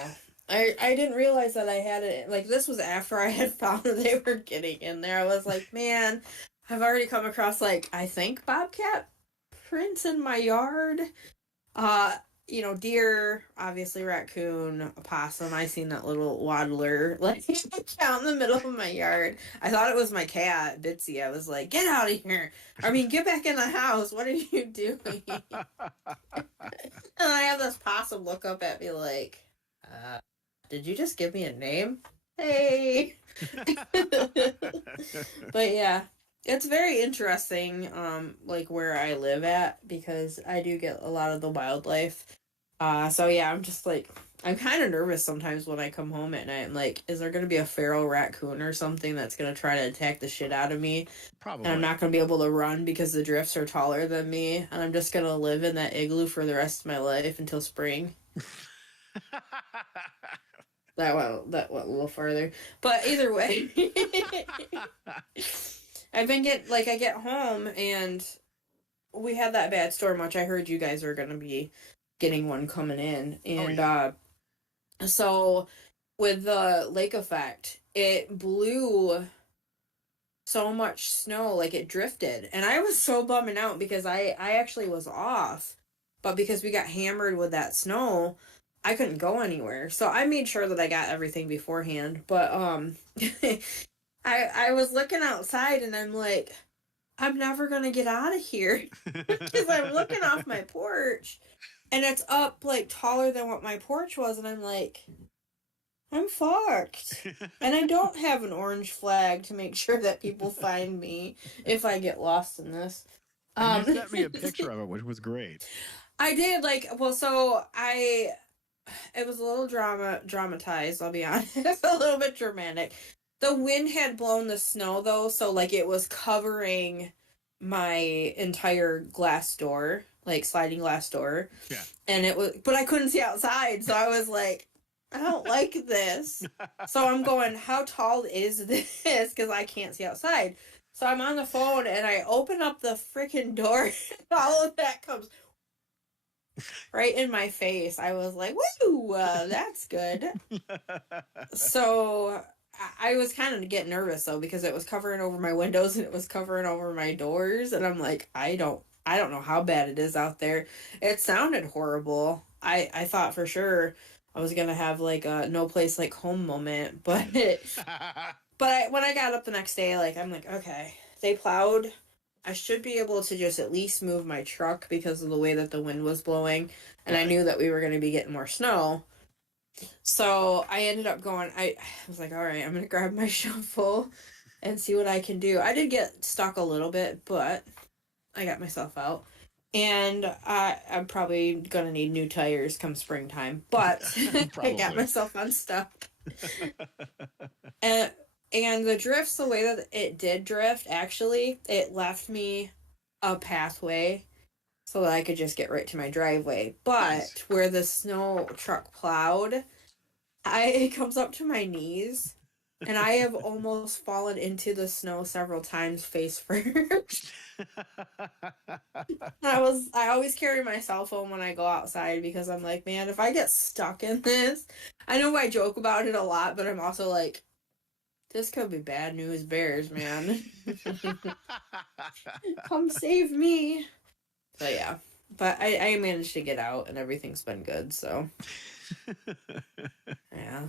I didn't realize that I had it. Like, this was after I had found that they were getting in there. I was like, man, I've already come across, like, I think bobcat prints in my yard. Deer, obviously raccoon, opossum. I seen that little waddler like out in the middle of my yard. I thought it was my cat, Bitsy. I was like, get out of here. I mean, get back in the house. What are you doing? And I have this possum look up at me like, did you just give me a name? Hey. But yeah, it's very interesting, like where I live at, because I do get a lot of the wildlife. So yeah, I'm just like, I'm kind of nervous sometimes when I come home at night. I'm like, is there gonna be a feral raccoon or something that's gonna try to attack the shit out of me? Probably. And I'm not gonna be able to run because the drifts are taller than me, and I'm just gonna live in that igloo for the rest of my life until spring. That went a little farther, but either way. I get home and we had that bad storm, which I heard you guys are gonna be getting one coming in, and so with the lake effect, it blew so much snow, like it drifted, and I was so bumming out because I actually was off, but because we got hammered with that snow, I couldn't go anywhere. So I made sure that I got everything beforehand, but I was looking outside and I'm like, I'm never gonna get out of here because I'm looking off my porch and it's up like taller than what my porch was, and I'm like, I'm fucked. And I don't have an orange flag to make sure that people find me if I get lost in this. And you sent me a picture of it, which was great. I did, like, well, it was a little dramatized, I'll be honest. A little bit dramatic. The wind had blown the snow though, so like it was covering my entire glass door, like sliding glass door. Yeah. And but I couldn't see outside, so I was like, I don't like this. So I'm going, how tall is this? Because I can't see outside. So I'm on the phone and I open up the freaking door and all of that comes right in my face. I was like, woo, that's good. So I was kind of getting nervous though, because it was covering over my windows and it was covering over my doors. And I'm like, I don't know how bad it is out there. It sounded horrible. I thought for sure I was going to have like a no place like home moment, but when I got up the next day, like, I'm like, okay, they plowed. I should be able to just at least move my truck because of the way that the wind was blowing. And I knew that we were going to be getting more snow. So I ended up going, I was like, all right, I'm going to grab my shovel and see what I can do. I did get stuck a little bit, but I got myself out. And I'm probably going to need new tires come springtime. But I got myself unstuck. And the drifts, the way that it did drift, actually, it left me a pathway so that I could just get right to my driveway. But where the snow truck plowed, it comes up to my knees, and I have almost fallen into the snow several times face first. I always carry my cell phone when I go outside because I'm like, man, if I get stuck in this, I know I joke about it a lot, but I'm also like, this could be bad news bears, man. Come save me. So yeah. But I managed to get out and everything's been good, so yeah.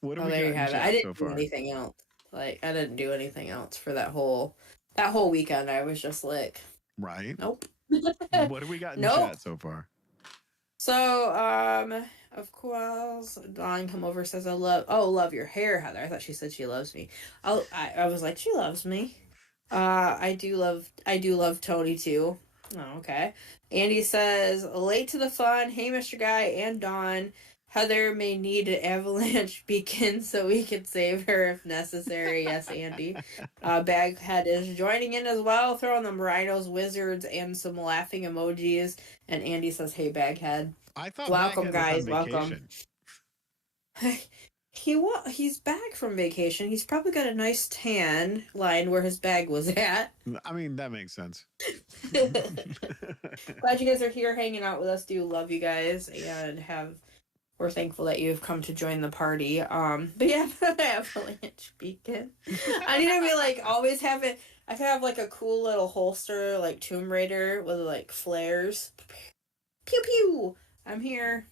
What do we there got you have in it. chat I didn't so do far? anything else. Like, I didn't do anything else for that whole weekend. I was just like, right. nope. What do we got in chat so far? So, of course, Dawn come over says, love your hair, Heather. I thought she said she loves me. I was like, she loves me. I do love Tony too. Oh, okay. Andy says, late to the fun. Hey, Mr. Guy and Dawn. Heather may need an avalanche beacon so we can save her if necessary. Yes, Andy. Baghead is joining in as well, throwing them rhinos, wizards, and some laughing emojis. And Andy says, hey, Baghead. I thought Welcome, Baghead was on guys. Welcome. vacation. He's back from vacation. He's probably got a nice tan line where his bag was at. I mean, that makes sense. Glad you guys are here hanging out with us. Do love you guys and we're thankful that you've come to join the party. But yeah, avalanche beacon. I need to be like always have it. I could have like a cool little holster like Tomb Raider with like flares. Pew pew. I'm here.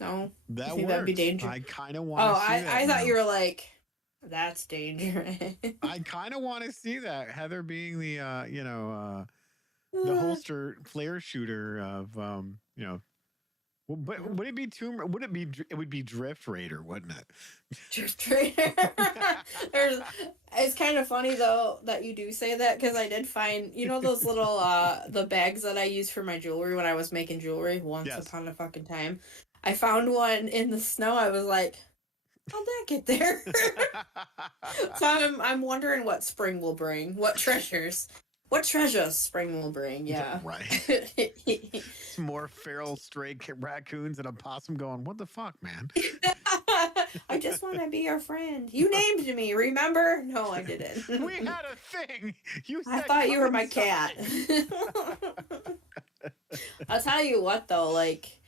No, that works. That'd be dangerous. I kind of want to see that. I thought you were like, that's dangerous. I kind of want to see that. Heather being the, the holster flare shooter of, but would it be it would be Drift Raider, wouldn't it? Drift Raider. It's kind of funny though that you do say that because I did find those little the bags that I use for my jewelry when I was making jewelry once upon a fucking time. I found one in the snow. I was like, how'd that get there? So I'm wondering what spring will bring. What treasures spring will bring. Yeah. Right. Some more feral stray raccoons and a possum going, what the fuck, man? I just want to be your friend. You named me, remember? No, I didn't. We had a thing. I thought you were my cat. I'll tell you what though, like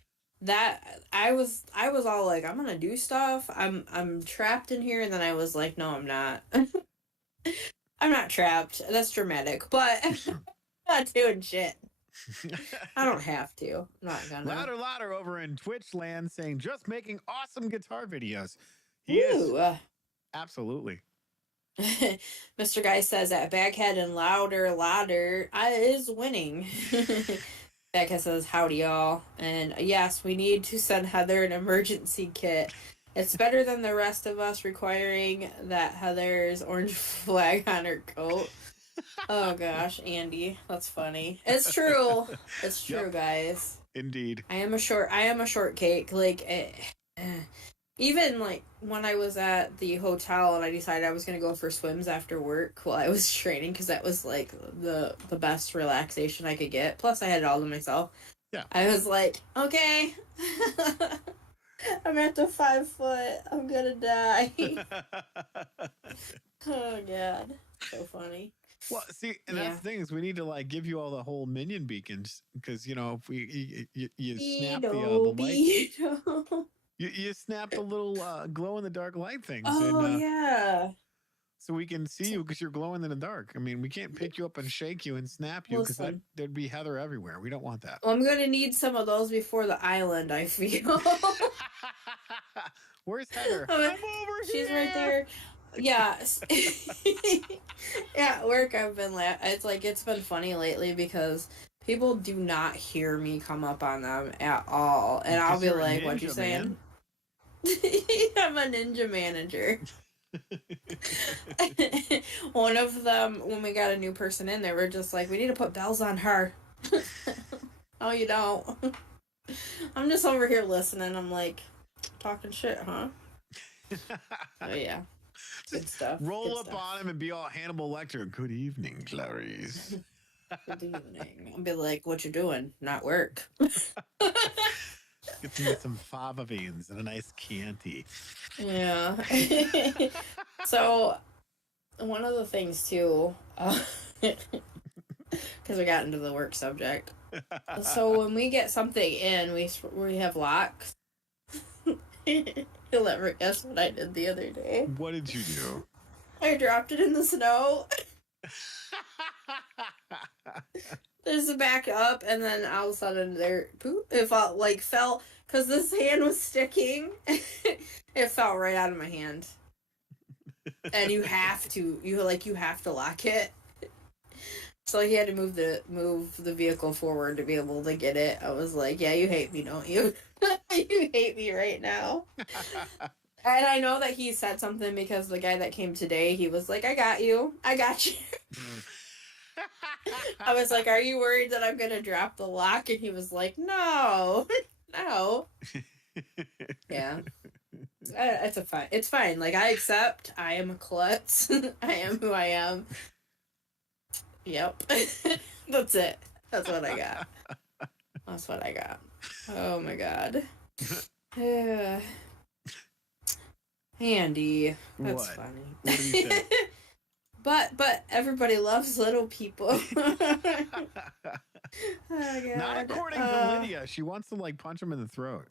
that I was all like, I'm gonna do stuff. I'm trapped in here, and then I was like, no, I'm not. I'm not trapped. That's dramatic, but I'm not doing shit. I don't have to. I'm not gonna. Louder over in Twitch land saying just making awesome guitar videos. He is. Absolutely. Mr. Guy says that Baghead and louder is winning. Becca says, howdy, y'all. And yes, we need to send Heather an emergency kit. It's better than the rest of us requiring that Heather's orange flag on her coat. Oh, gosh, Andy. That's funny. It's true. It's true, guys. Indeed. I am a short cake. Like, even, like, when I was at the hotel and I decided I was going to go for swims after work while I was training, because that was, like, the best relaxation I could get. Plus, I had it all to myself. Yeah. I was like, okay. I'm at the 5 foot. I'm going to die. Oh, God. So funny. Well, see, and that's the thing is we need to like give you all the whole minion beacons because if we you snap the light, you snap the little glow in the dark light things. Oh yeah. So we can see you because you're glowing in the dark. I mean, we can't pick you up and shake you and snap you because there'd be Heather everywhere. We don't want that. Well, I'm gonna need some of those before the island. I feel. Where's Heather? I'm over here. She's right there. Yeah. Yeah, at work I've been it's been funny lately because people do not hear me come up on them at all. And I'll be like, what you saying? I'm a ninja manager. One of them, when we got a new person in, they were just like, we need to put bells on her. Oh, you don't? I'm just over here listening. I'm like, talking shit, huh? Oh, yeah. Good stuff. Roll up on him and be all Hannibal Lecter. Good evening, Clarice. Good evening. I'll be like, what you doing? Not work. Get me some fava beans and a nice Chianti. Yeah. So, one of the things, too, because we got into the work subject. So, when we get something in, we have locks. You'll never guess what I did the other day. What did you do? I dropped it in the snow. Just back up, and then all of a sudden it fell, because this hand was sticking. It fell right out of my hand. And you have to lock it. So he had to move the vehicle forward to be able to get it. I was like, yeah, you hate me, don't you? You hate me right now. And I know that he said something because the guy that came today, he was like, I got you. I got you. I was like, are you worried that I'm going to drop the lock? And he was like, no, no. Yeah. It's fine. Like, I accept I am a klutz. I am who I am. Yep. That's it. That's what I got. That's what I got. Oh my god. Andy. That's What? funny. What did he say? But everybody loves little people. Oh god. Not according to Lydia. She wants to like punch him in the throat.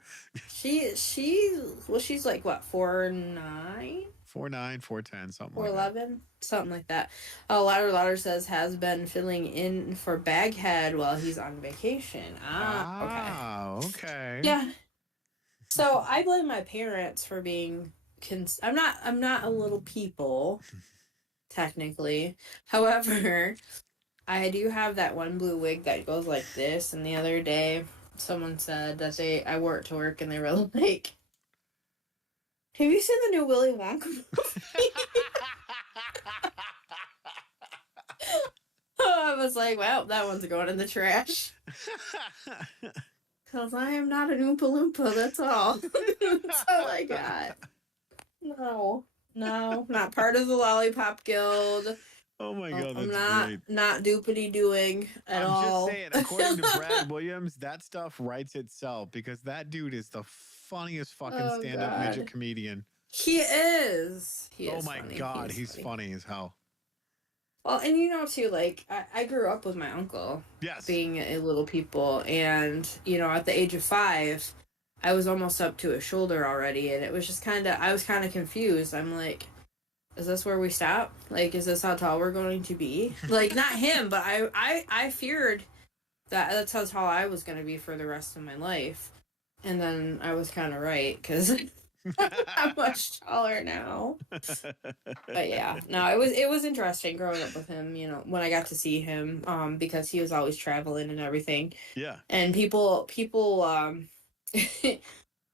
She's like what, 4'9"? 4'9", 4'10", something like 4'11", something like that. Louder says has been filling in for Baghead while he's on vacation. Okay. Yeah. So I blame my parents for being. I'm not a little people, technically. However, I do have that one blue wig that goes like this. And the other day, someone said that I wore it to work, and they were like, "Have you seen the new Willy Wonka movie?" I was like, well, that one's going in the trash. Because I am not an Oompa Loompa, that's all. That's all I got. No, not part of the Lollipop Guild. Oh my god, I'm that's great. not doopity doing at all. I'm just saying, according to Brad Williams, that stuff writes itself because that dude is the funniest fucking stand-up midget comedian. He is. Oh my god, he's funny as hell. Well, and you know too, like I grew up with my uncle. Yes. Being a little people, and you know, at the age of 5, I was almost up to his shoulder already, and it was just I was kind of confused. I'm like, is this where we stop? Like, is this how tall we're going to be? Like, not him, but I feared that's how tall I was going to be for the rest of my life. And then I was kind of right, because I'm much taller now. But yeah, no, it was interesting growing up with him, you know, when I got to see him, because he was always traveling and everything. Yeah. And people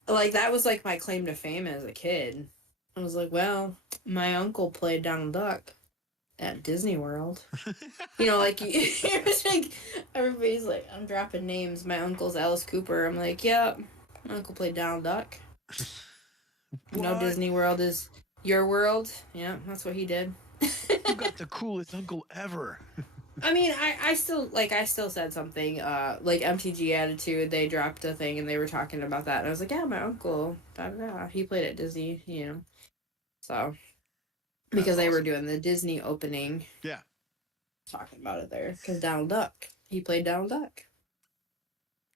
like, that was like my claim to fame as a kid. I was like, well, my uncle played Donald Duck at Disney World. You know, like, it was like, everybody's like, I'm dropping names. My uncle's Alice Cooper. I'm like, yeah, my uncle played Donald Duck. You know, Disney World is your world. Yeah, that's what he did. You got the coolest uncle ever. I mean, I still said something, like MTG Attitude, they dropped a thing and they were talking about that. And I was like, yeah, my uncle, he played at Disney, you know. So, because they were doing the Disney opening. Yeah. Talking about it there. Because Donald Duck. He played Donald Duck.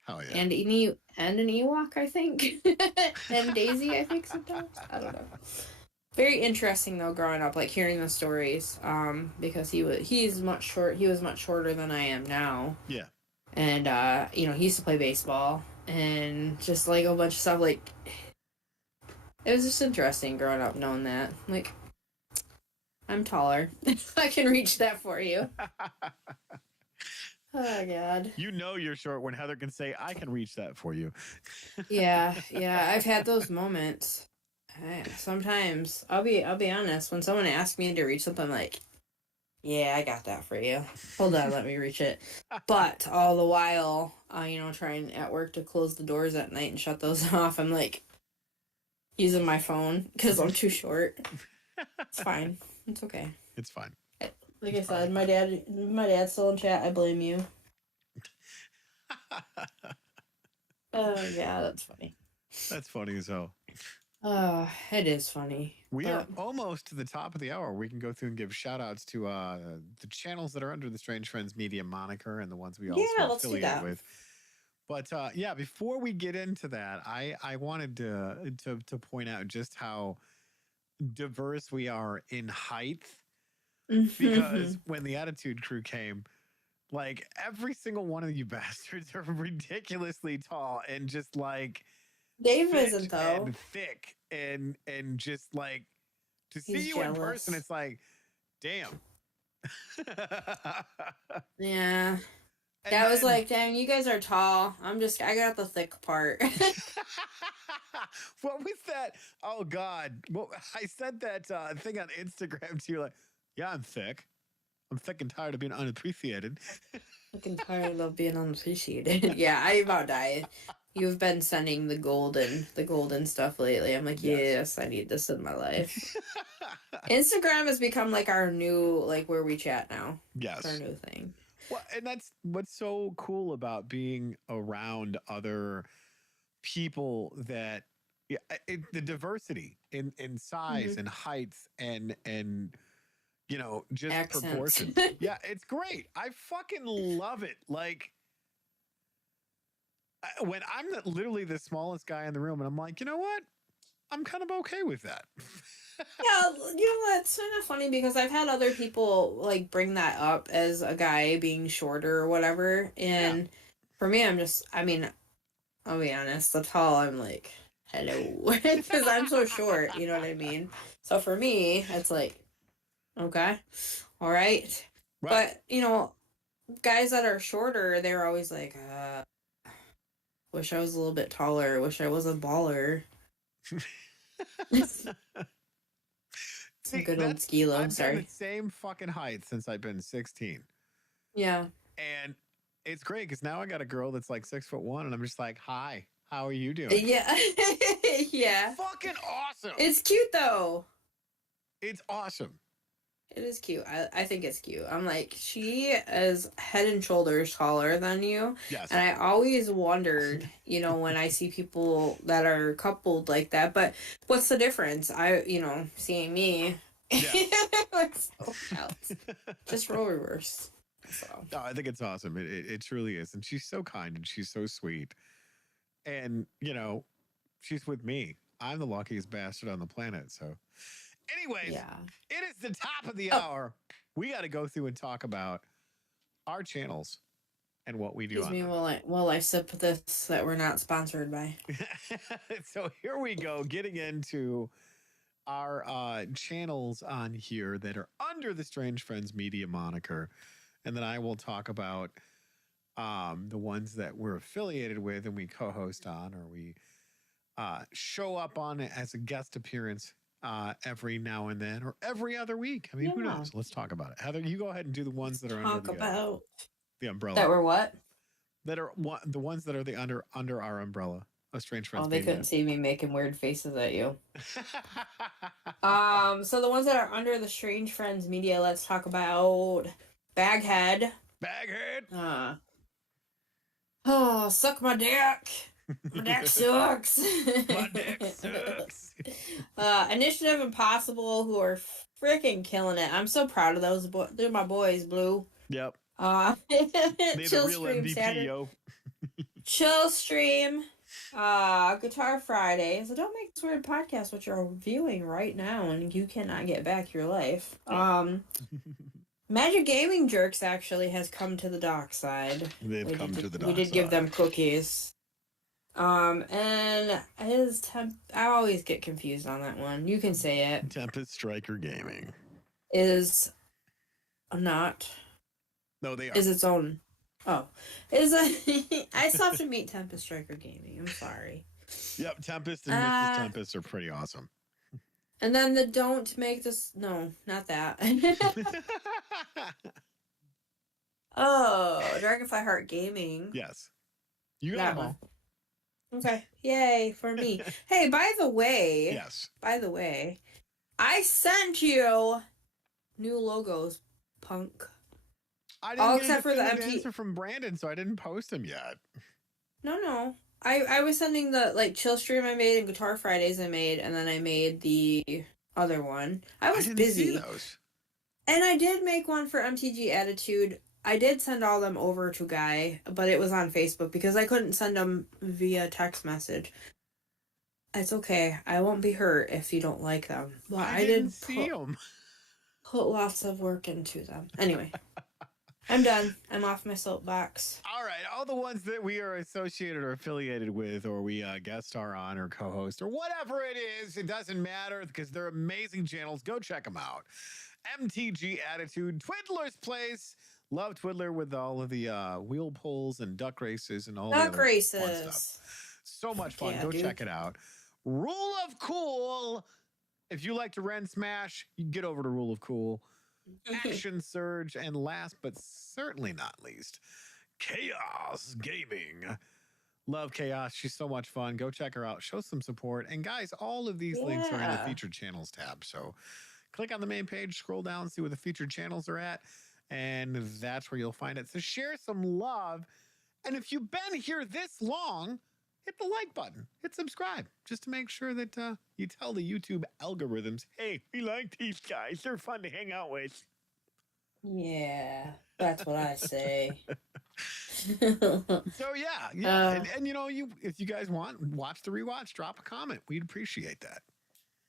Oh, yeah. And an Ewok, I think. And Daisy, I think, sometimes. I don't know. Very interesting, though, growing up, like, hearing the stories. Because he was much shorter than I am now. Yeah. And, you know, he used to play baseball. And just, like, a bunch of stuff, like... It was just interesting growing up knowing that. Like, I'm taller. I can reach that for you. Oh, God. You know you're short when Heather can say, I can reach that for you. Yeah. I've had those moments. Sometimes, I'll be honest, when someone asks me to reach something, I'm like, yeah, I got that for you. Hold on, let me reach it. But all the while, you know, trying at work to close the doors at night and shut those off, I'm like, using my phone because I'm too short. It's fine. It's okay. It's fine. Like I said, my dad's still in chat. I blame you. Oh yeah, that's funny. That's funny as hell. It is funny. We are almost to the top of the hour. We can go through and give shout outs to the channels that are under the Strange Friends Media moniker and the ones we also affiliate with. But yeah, before we get into that, I wanted to point out just how diverse we are in height. Because when the Attitude Crew came, like, every single one of you bastards are ridiculously tall and just like Dave isn't, though. And thick and just like to see you in person, it's like, damn, Yeah. And Yeah, I was then, like, dang, you guys are tall. I got the thick part. what was that? Oh God! Well, I said that thing on Instagram to you, like, yeah, I'm thick. I'm thick and tired of being unappreciated. Fucking tired of being unappreciated. Yeah, I about died. You've been sending the golden stuff lately. I'm like, Yes. yes, I need this in my life. Instagram has become like our new, like where we chat now. It's our Yes. new thing. Well, and that's what's so cool about being around other people that, yeah, the diversity in size Mm-hmm. and heights and just Accents. proportions. Yeah, it's great. I fucking love it. Like, when I'm literally the smallest guy in the room, and I'm like, you know what? I'm kind of okay with that. Yeah, you know what? It's kind of funny because I've had other people like bring that up as a guy being shorter or whatever, Yeah. and for me, I mean, I'll be honest, that's all I'm like, hello, because I'm so short. You know what I mean? So for me, it's like, okay, all right, Right. but guys that are shorter, they're always like, wish I was a little bit taller. Wish I was a baller. Some See, good old skilo. I've been the Sorry. same fucking height since I've been 16. Yeah. And it's great because now I got a girl that's like 6'1", and I'm just like, hi, how are you doing? Yeah. Yeah. Fucking awesome. It's cute though. It's awesome. It is cute. I think it's cute. I'm like, she is head and shoulders taller than you. Yes. And I always wondered, when I see people that are coupled like that, but what's the difference? Seeing me, Yeah. just role reverse. So. No, I think it's awesome. It truly is. And she's so kind and she's so sweet. And, she's with me. I'm the luckiest bastard on the planet. So, anyways, Yeah. it is the top of the hour. We got to go through and talk about our channels and what we do. Excuse me while I sip this that we're not sponsored by. So here we go, getting into our channels on here that are under the Strange Friends Media moniker. And then I will talk about the ones that we're affiliated with and we co-host on, or we show up on as a guest appearance every now and then, or every other week. I mean, who knows? Let's talk about it. Heather, you go ahead and do the ones that are under the umbrella. That were what? That are the ones that are under our umbrella. A Strange Friends. Oh, they Media. couldn't see me making weird faces at you. So the ones that are under the Strange Friends Media, let's talk about Baghead. Oh, suck my dick. My dick sucks. My dick sucks. Initiative Impossible, who are freaking killing it. I'm so proud of those boys. They're my boys, Blue. Yep. Chill Stream Saturday. Chill Stream. Guitar Friday. So don't make this weird podcast what you're viewing right now and you cannot get back your life. Magic Gaming Jerks actually has come to the dock side. They've come to the dock side. We did give them cookies. And his I always get confused on that one. You can say it. Tempest Striker Gaming is not. No, they are. Is its own. Oh, I still have to meet Tempest Striker Gaming. I'm sorry. Yep, Tempest and Mrs. Tempest are pretty awesome. And then the don't make this. No, not that. Oh, Dragonfly Heart Gaming. Yes, you got them all. Okay, yay for me. Hey, by the way. Yes. By the way, I sent you new logos, punk. I didn't get an answer from Brandon, so I didn't post them yet. No. I was sending the Chill Stream I made and Guitar Fridays I made, and then I made the other one. I was busy. See those. And I did make one for MTG Attitude. I did send all them over to Guy, but it was on Facebook because I couldn't send them via text message. It's okay. I won't be hurt if you don't like them. But I didn't see them. Put lots of work into them. Anyway. I'm done. I'm off my soapbox. All right. All the ones that we are associated or affiliated with, or we guest star on or co-host or whatever it is, it doesn't matter because they're amazing channels. Go check them out. MTG Attitude, Twiddler's Place. Love Twiddler with all of the wheel pulls and duck races and all the Duck other fun stuff. races. So much Fuck fun. yeah, Go dude. check it out. Rule of Cool. If you like to Ren Smash, you get over to Rule of Cool. Action Surge. And last but certainly not least, Chaos Gaming. Love Chaos. She's so much fun. Go check her out. Show some support. And guys, all of these links are in the featured channels tab. So click on the main page, scroll down, see where the featured channels are at. And that's where you'll find it. So share some love. And if you've been here this long, hit the like button, hit subscribe, just to make sure that you tell the YouTube algorithms, hey, we like these guys. They're fun to hang out with. Yeah, that's what I say. So yeah. And you know, if you guys want, watch the rewatch, drop a comment. We'd appreciate that.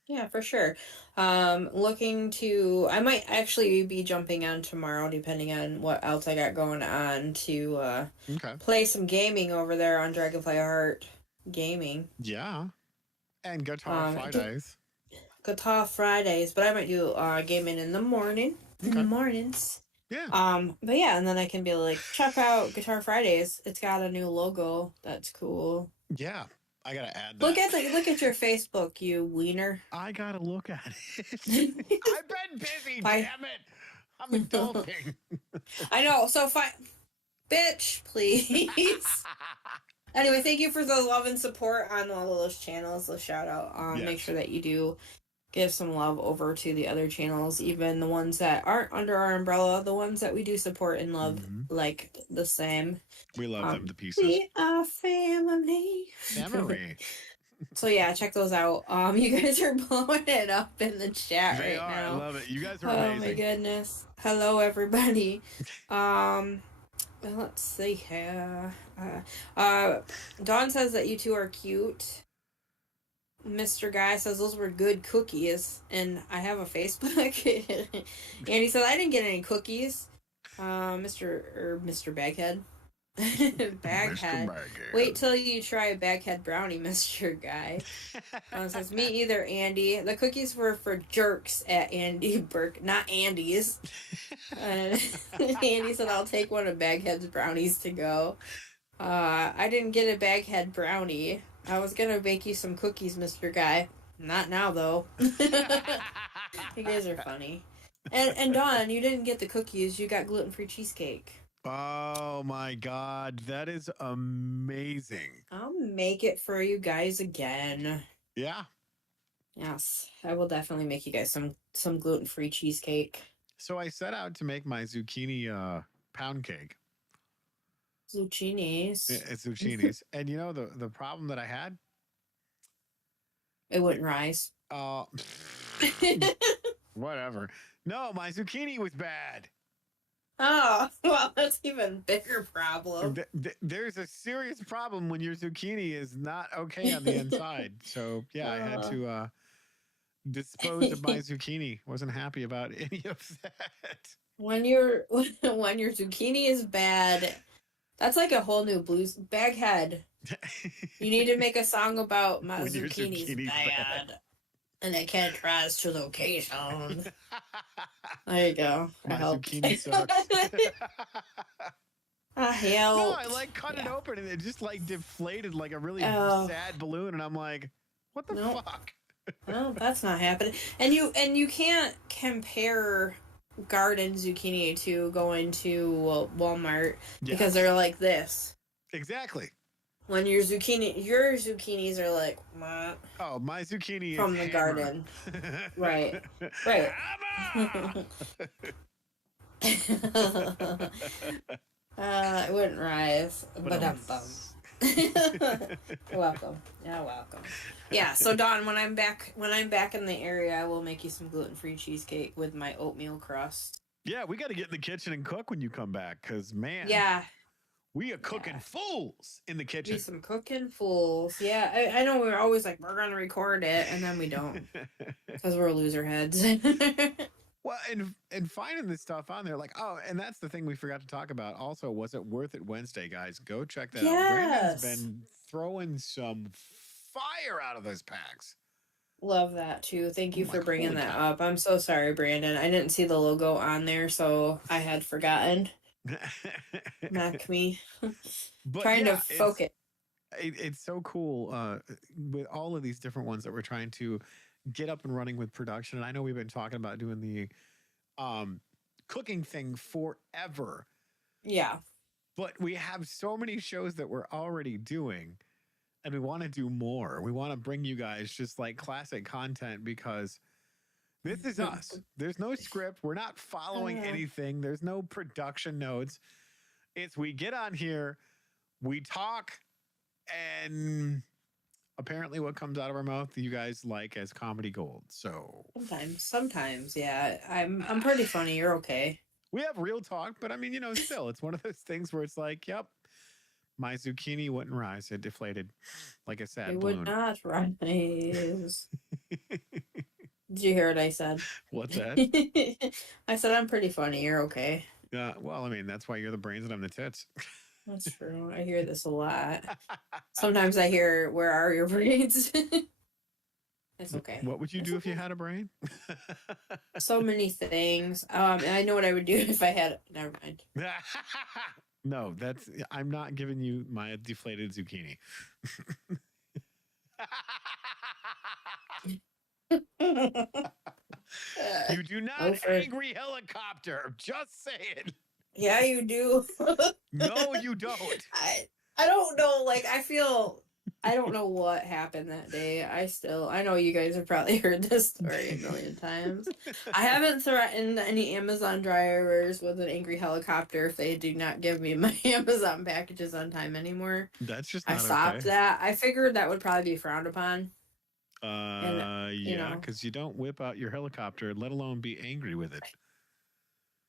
Yeah, for sure. I might actually be jumping on tomorrow, depending on what else I got going on, to play some gaming over there on Dragonfly Heart Gaming. Yeah. And Guitar Fridays. Guitar Fridays, but I might do gaming in the morning. In the mornings. Yeah. But yeah, and then I can be like, check out Guitar Fridays. It's got a new logo. That's cool. Yeah. I gotta add that. Look at your Facebook, you wiener. I gotta look at it. I've been busy, damn it. I'm adulting. I know. So fine, bitch, please. Anyway, thank you for the love and support on all of those channels. The shout out. Make sure that you do give some love over to the other channels, even the ones that aren't under our umbrella, the ones that we do support and love like the same. We love them to pieces. We are family. So yeah, check those out. You guys are blowing it up in the chat now. I love it. You guys are amazing. Oh my goodness. Hello everybody. Let's see here. Dawn says that you two are cute. Mr. Guy says those were good cookies, and I have a Facebook. Andy says I didn't get any cookies. Mr. Baghead. Baghead. Wait till you try a Baghead brownie, Mr. Guy. Says me either, Andy. The cookies were for jerks at Andy Burke, not Andy's. Andy said I'll take one of Baghead's brownies to go. I didn't get a Baghead brownie. I was gonna bake you some cookies, Mr. Guy. Not now, though. You guys are funny. And Dawn, you didn't get the cookies. You got gluten-free cheesecake. Oh my God, that is amazing. I'll make it for you guys again. Yeah. Yes, I will definitely make you guys some gluten-free cheesecake. So I set out to make my zucchini pound cake. Zucchinis. It's zucchinis. And you know the problem that I had? It wouldn't rise. Whatever. No, my zucchini was bad. Oh, well, that's even bigger problem. There's a serious problem when your zucchini is not okay on the inside. So, yeah, I had to dispose of my zucchini. Wasn't happy about any of that. When your zucchini is bad, that's like a whole new blues. Baghead, you need to make a song about my zucchini's bad. And I can't rise to the occasion. There you go. My zucchini sucks. Hell. No, I like cut it open and it just like deflated like a really sad balloon, and I'm like, what the fuck? Well, that's not happening. And you can't compare garden zucchini to going to Walmart because they're like this. Exactly. When your zucchinis are like, what? Oh, my zucchini from is the garden. Right. It wouldn't rise, but I'm bummed. Welcome. Yeah, welcome. Yeah, so Dawn, when I'm back in the area, I will make you some gluten-free cheesecake with my oatmeal crust. Yeah, we got to get in the kitchen and cook when you come back, because man. Yeah. We are cooking fools in the kitchen. Be some cooking fools. Yeah, I know we're always like, we're going to record it, and then we don't. Because we're loser heads. Well, and finding this stuff on there, like, oh, and that's the thing we forgot to talk about. Also, Was It Worth It Wednesday, guys? Go check that out. Brandon's been throwing some fire out of those packs. Love that too. Thank you I'm for like, bringing holy that cow. up. I'm so sorry, Brandon. I didn't see the logo on there, so I had forgotten. Mac me. But Trying to yeah, focus. it's so cool with all of these different ones that we're trying to get up and running with production. And I know we've been talking about doing the um, cooking thing forever, Yeah. but we have so many shows that we're already doing, and we want to do more. We want to bring you guys just like classic content because this is us. There's no script. We're not following anything. There's no production notes. It's we get on here, we talk, and apparently what comes out of our mouth you guys like as comedy gold. So sometimes, yeah. I'm pretty funny. You're okay. we have real talk, but I mean, still, it's one of those things where it's like, yep, my zucchini wouldn't rise. It deflated like a sad It would balloon. not rise. Did you hear what I said? What's that? I said I'm pretty funny. You're okay. Well, I mean, that's why you're the brains and I'm the tits. That's true. I hear this a lot. Sometimes I hear, "Where are your brains?" It's okay. What would you do if you had a brain? So many things. And I know what I would do if I had. Never mind. No, I'm not giving you my deflated zucchini. You do not angry helicopter. Just say it. Yeah, you do. No, you don't. I don't know. Like, I don't know what happened that day. I know you guys have probably heard this story a million times. I haven't threatened any Amazon drivers with an angry helicopter if they do not give me my Amazon packages on time anymore. That's just not I stopped okay. that. I figured that would probably be frowned upon. Yeah, because you don't whip out your helicopter, let alone be angry with it.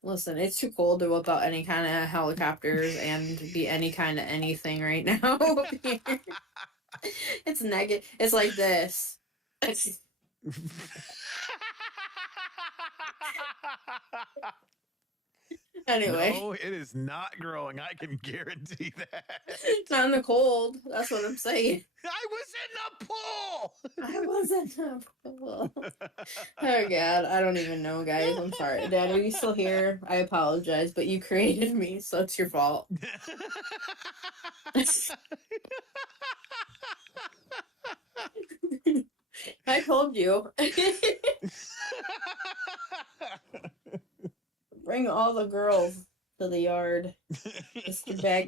Listen, it's too cold to whip out any kind of helicopters and be any kind of anything right now. It's negative. It's like this. Anyway. No, it is not growing. I can guarantee that. It's not in the cold. That's what I'm saying. I was in the pool. I wasn't in the pool. Oh, God. I don't even know, guys. I'm sorry. Dad, are you still here? I apologize, but you created me, so it's your fault. I told you. Bring all the girls to the yard.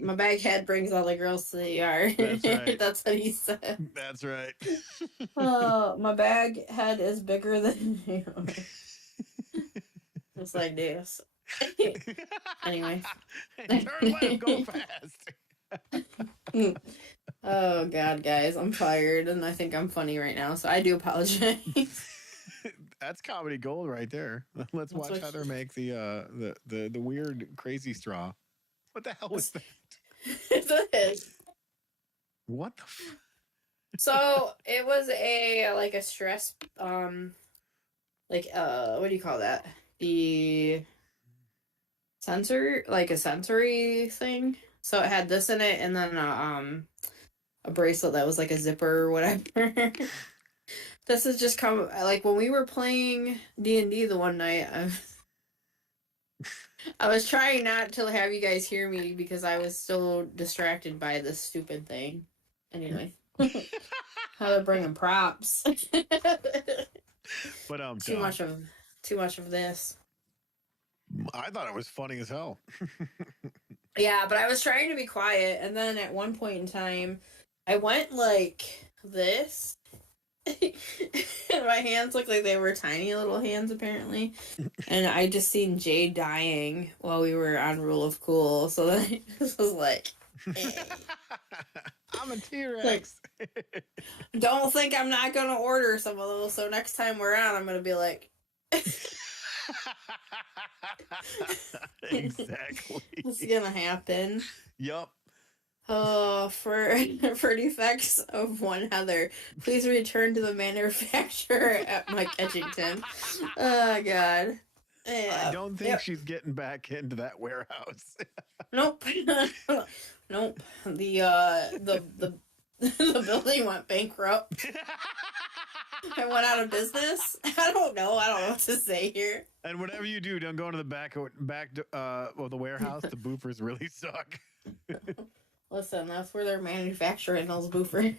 My baghead brings all the girls to the yard. That's right. That's what he said. That's right. My bag head is bigger than you. Just like this. Anyway. Turn left, go fast. Oh, God, guys. I'm tired, and I think I'm funny right now, so I do apologize. That's comedy gold right there. Let's watch Heather make the weird crazy straw. What the hell was that? It What the? So it was a stress what do you call that? The sensor, like a sensory thing. So it had this in it, and then a bracelet that was like a zipper or whatever. This has just come, like, when we were playing D&D the one night, I was trying not to have you guys hear me because I was so distracted by this stupid thing. Anyway. How to bring in props. But too much of this. I thought it was funny as hell. Yeah, but I was trying to be quiet, and then at one point in time, I went like this. And my hands looked like they were tiny little hands, apparently. And I just seen Jay dying while we were on Rule of Cool. So then I just was like, hey. I'm a T-Rex. Like, don't think I'm not going to order some of those. So next time we're out, I'm going to be like... Exactly. It's going to happen. Yup. For defects of one Heather, please return to the manufacturer at Mike Edgington. Oh, God. Yeah. I don't think she's getting back into that warehouse. Nope. Nope. The building went bankrupt. I went out of business. I don't know what to say here. And whatever you do, don't go into the back of the warehouse. The boofers really suck. Listen, that's where they're manufacturing those boofers.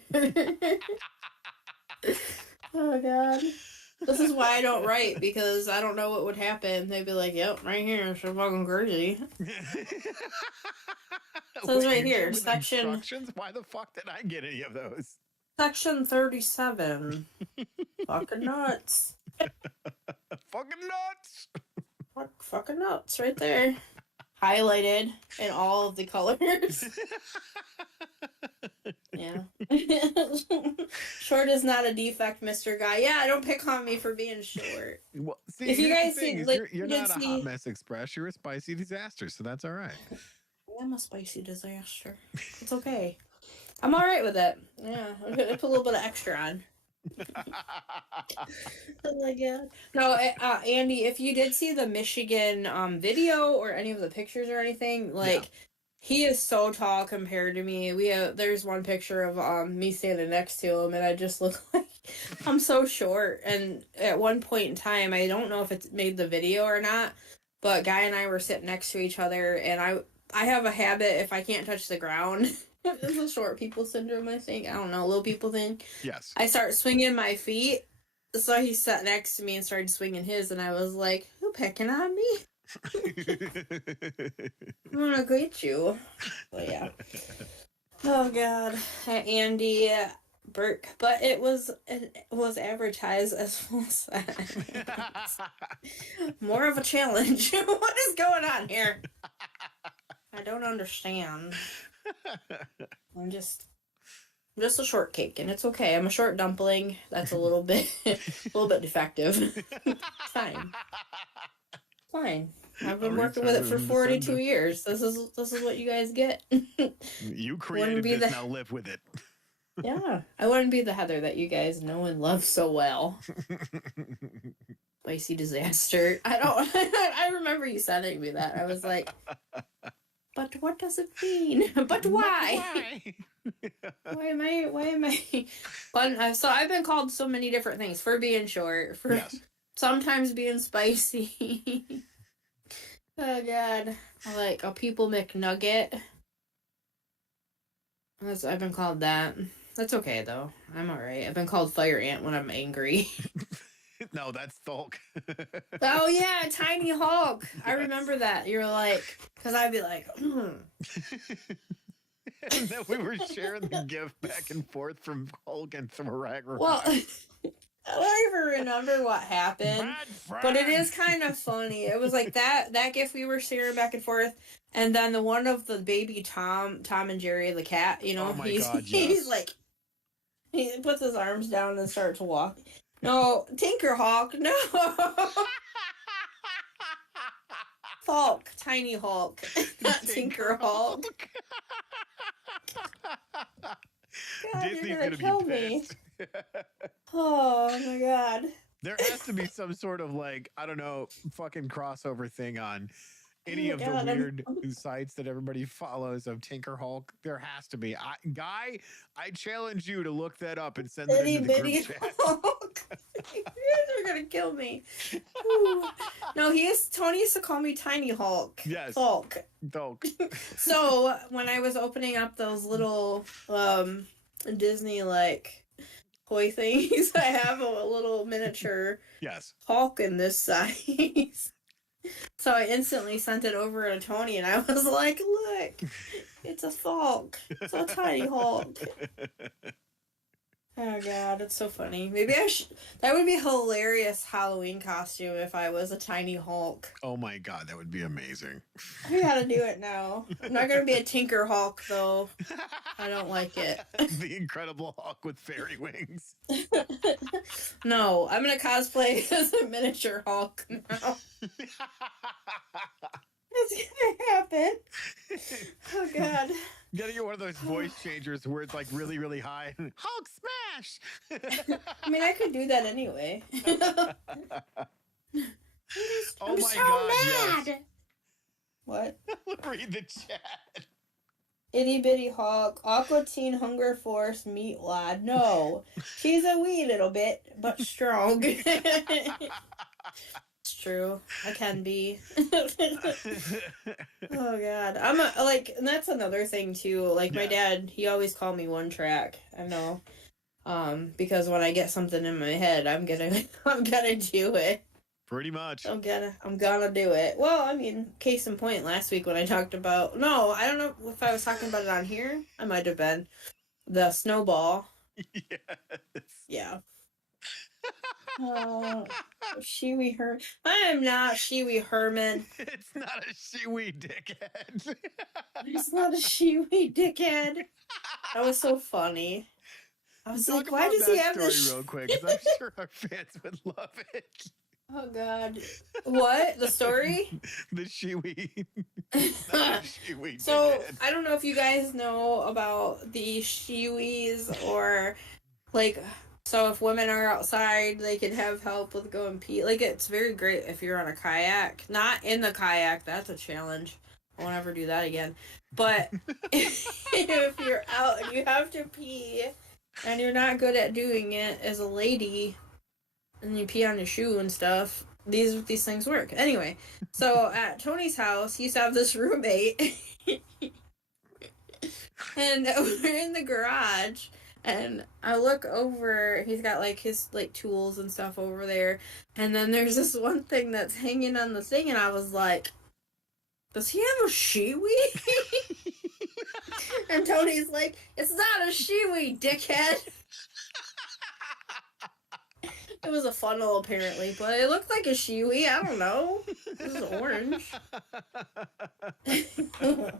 Oh God. This is why I don't write, because I don't know what would happen. They'd be like, "Yep, right here, it's so fucking crazy." So it's right here, section. Instructions? Why the fuck did I get any of those? Section 37. Fucking nuts. Fucking nuts. Fucking nuts, right there. Highlighted in all of the colors. Yeah. Short is not a defect, Mr. Guy. Yeah, don't pick on me for being short. Well, see, if you guys see, like, you're not a hot mess express. You're a spicy disaster, so that's all right. I'm a spicy disaster. It's okay. I'm all right with it. Yeah, I put a little bit of extra on. Oh my God. No, Andy, if you did see the Michigan video or any of the pictures or anything, like, yeah. He is so tall compared to me. There's one picture of me standing next to him, and I just look like I'm so short. And at one point in time, I don't know if it made the video or not, but Guy and I were sitting next to each other, and I have a habit, if I can't touch the ground, it's a short people syndrome, I think. I don't know, little people thing. Yes. I start swinging my feet, so he sat next to me and started swinging his, and I was like, "Who picking on me? I'm gonna greet you." But yeah. Oh God, Andy Burke, but it was advertised as full size. More of a challenge. What is going on here? I don't understand. I'm just a short cake, and it's okay. I'm a short dumpling. That's a little bit defective. Fine. Fine. I've been working with it for 42 years. This is what you guys get. You created this, now live with it. Yeah. I wouldn't be the Heather that you guys know and love so well. Spicy disaster. I remember you sending me that. I was like, but what does it mean? But why? Why am I? But, so I've been called so many different things for being short, for sometimes being spicy. Oh God. I like a people McNugget. I've been called that. That's okay though. I'm alright. I've been called Fire Ant when I'm angry. No, that's Hulk. Oh yeah, Tiny Hulk. Yes. I remember that. You're like, because I'd be like, And then we were sharing the gift back and forth from Hulk and from Ragnarok. Well, I don't even remember what happened, but it is kind of funny. It was like that gift we were sharing back and forth, and then the one of the baby Tom and Jerry the cat. You know, oh my God, yes. He's like, he puts his arms down and starts to walk. No, Tinker Hawk, no. Hulk, Tiny Hulk, not Tinker Hulk. God, Disney's you're gonna kill me. Oh my God. There has to be some sort of, like, I don't know, fucking crossover thing on any of the weird sites that everybody follows of Tinker Hulk. There has to be. Guy, I challenge you to look that up and send it into the group chat. Hulk. You guys are gonna kill me. No, Tony used to call me Tiny Hulk. Yes. Hulk. So when I was opening up those little Disney like toy things, I have a little miniature Hulk in this size. So I instantly sent it over to Tony, and I was like, "Look, it's a Hulk. It's a Tiny Hulk." Oh God, it's so funny. Maybe that would be a hilarious Halloween costume if I was a Tiny Hulk. Oh my God, that would be amazing. I gotta do it now. I'm not gonna be a Tinker Hulk though. I don't like it. The Incredible Hulk with fairy wings. No, I'm gonna cosplay as a miniature Hulk now. It's gonna happen. Oh God. You gotta get one of those voice changers where it's like really, really high. Hulk smash! I mean, I could do that anyway. I'm my so God, mad! Yes. What? Read the chat. Itty bitty hawk, aqua teen hunger force meat lad. No, she's a wee little bit, but strong. It's true. I can be. Oh god, like, and that's another thing too. Like my dad, he always called me one track. I know, because when I get something in my head, I'm gonna do it. Pretty much. I'm gonna do it. Well, I mean, case in point, last week when I talked about, no, I don't know if I was talking about it on here. I might have been the snowball. Yes. Yeah. Oh, Shiwi Herman. I am not Shiwi Herman. It's not a shiwi dickhead. It's not a Shiwi dickhead. That was so funny. I was like, why does he have this real quick? Because I'm sure our fans would love it. Oh god. What? The story? The shiwi. Shiwi So, dickhead. I don't know if you guys know about the shiwis or like, so if women are outside, they can have help with going pee. Like, it's very great if you're on a kayak. Not in the kayak, that's a challenge. I won't ever do that again. But if you're out and you have to pee and you're not good at doing it as a lady, and you pee on your shoe and stuff, these things work. Anyway, so at Tony's house, he used to have this roommate, and we're in the garage, and I look over, he's got like his like tools and stuff over there, and then there's this one thing that's hanging on the thing, and I was like, does he have a shiwi? And Tony's like, it's not a shiwi, dickhead. It was a funnel, apparently, but it looked like a shiwi. I don't know. It was orange. Oh,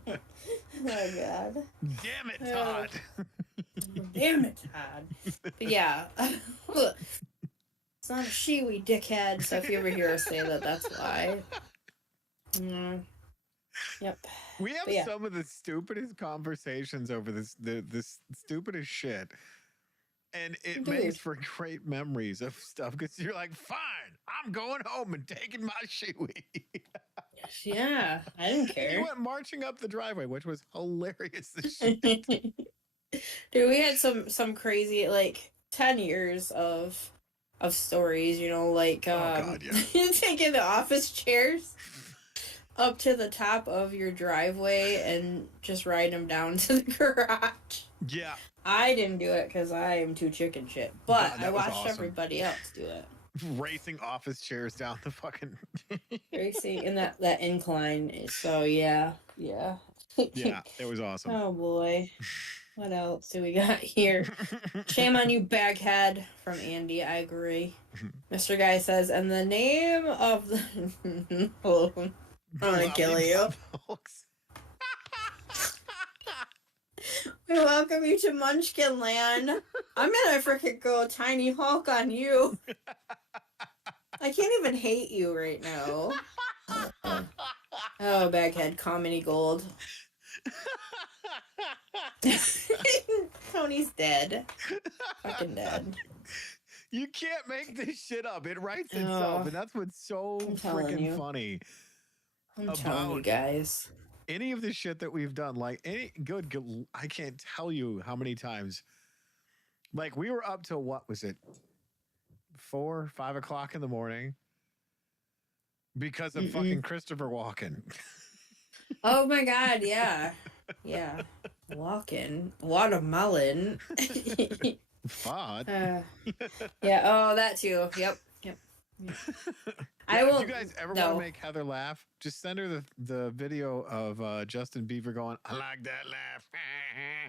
God. Damn it, Todd. Damn it, Todd. But yeah. It's not a shiwi, dickhead. So if you ever hear us say that, that's why. Yep. We have some of the stupidest conversations over this stupidest shit. And it makes for great memories of stuff because you're like, fine, I'm going home and taking my shiwi. Yeah, I didn't care. You went marching up the driveway, which was hilarious as shit. Dude, we had some crazy, like, 10 years of stories, you know, like taking the office chairs up to the top of your driveway and just riding them down to the garage. Yeah. I didn't do it because I am too chicken shit, but I watched everybody else do it. Racing office chairs down the fucking... Racing in that incline. So, yeah. Yeah, it was awesome. Oh, boy. What else do we got here? Shame on you, baghead, from Andy. I agree. Mr. Guy says, and the name of the... I'm gonna kill you. We welcome you to Munchkin Land. I'm gonna freaking go Tiny Hulk on you. I can't even hate you right now. Oh, baghead, comedy gold. Tony's dead. Fucking dead. You can't make this shit up. It writes itself, and that's what's so freaking funny. I'm telling you guys. Any of the shit that we've done, like any good, I can't tell you how many times. Like we were up till what was it, 4, 5 o'clock in the morning, because of fucking Christopher Walken. Oh my god, yeah, Walken, watermelon. Fod. Yeah. Oh, that too. Yep. I will. If you guys ever want to make Heather laugh, just send her the video of Justin Bieber going, I like that laugh.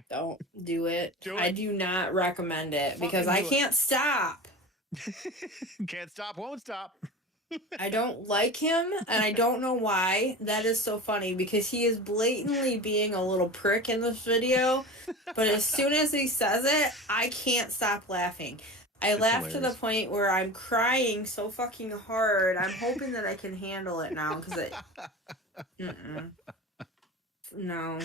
Don't do it. I do not recommend it because I can't stop. Can't stop, won't stop. I don't like him, and I don't know why. That is so funny because he is blatantly being a little prick in this video, but as soon as he says it, I can't stop laughing. I laugh to the point where I'm crying so fucking hard. I'm hoping that I can handle it now because it. No.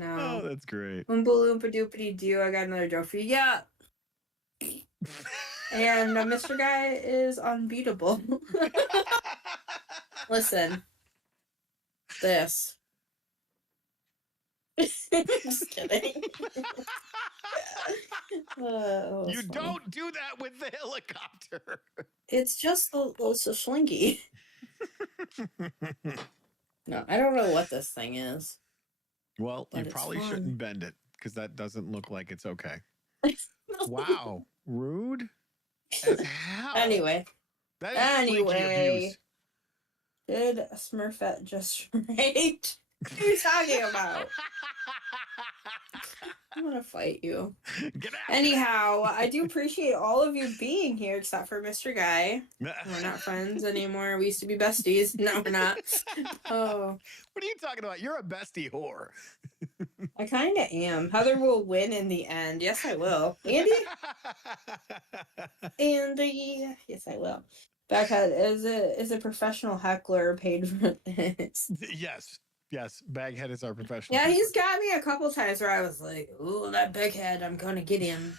Oh, that's great. Oompa Loompa Doopity Doo. I got another joke for you. Yeah. And Mr. Guy is unbeatable. Listen. This. Just kidding. You Funny. don't do that with the helicopter. It's just it's a slinky. No, I don't know what this thing is. Well, you probably shouldn't bend it because that doesn't look like it's okay. Wow. Rude as hell. Anyway. That is slinky abuse. Did Smurfette just right? What are you talking about? I'm gonna fight you. Anyhow, I do appreciate all of you being here, except for Mr. Guy. We're not friends anymore. We used to be besties. No, we're not. Oh. What are you talking about? You're a bestie whore. I kind of am. Heather will win in the end. Yes, I will. Andy? Andy. Yes, I will. Baghead is a professional heckler paid for this. Yes, Baghead is our professional. Yeah, he's got me a couple times where I was like, "Ooh, that big head, I'm gonna get him."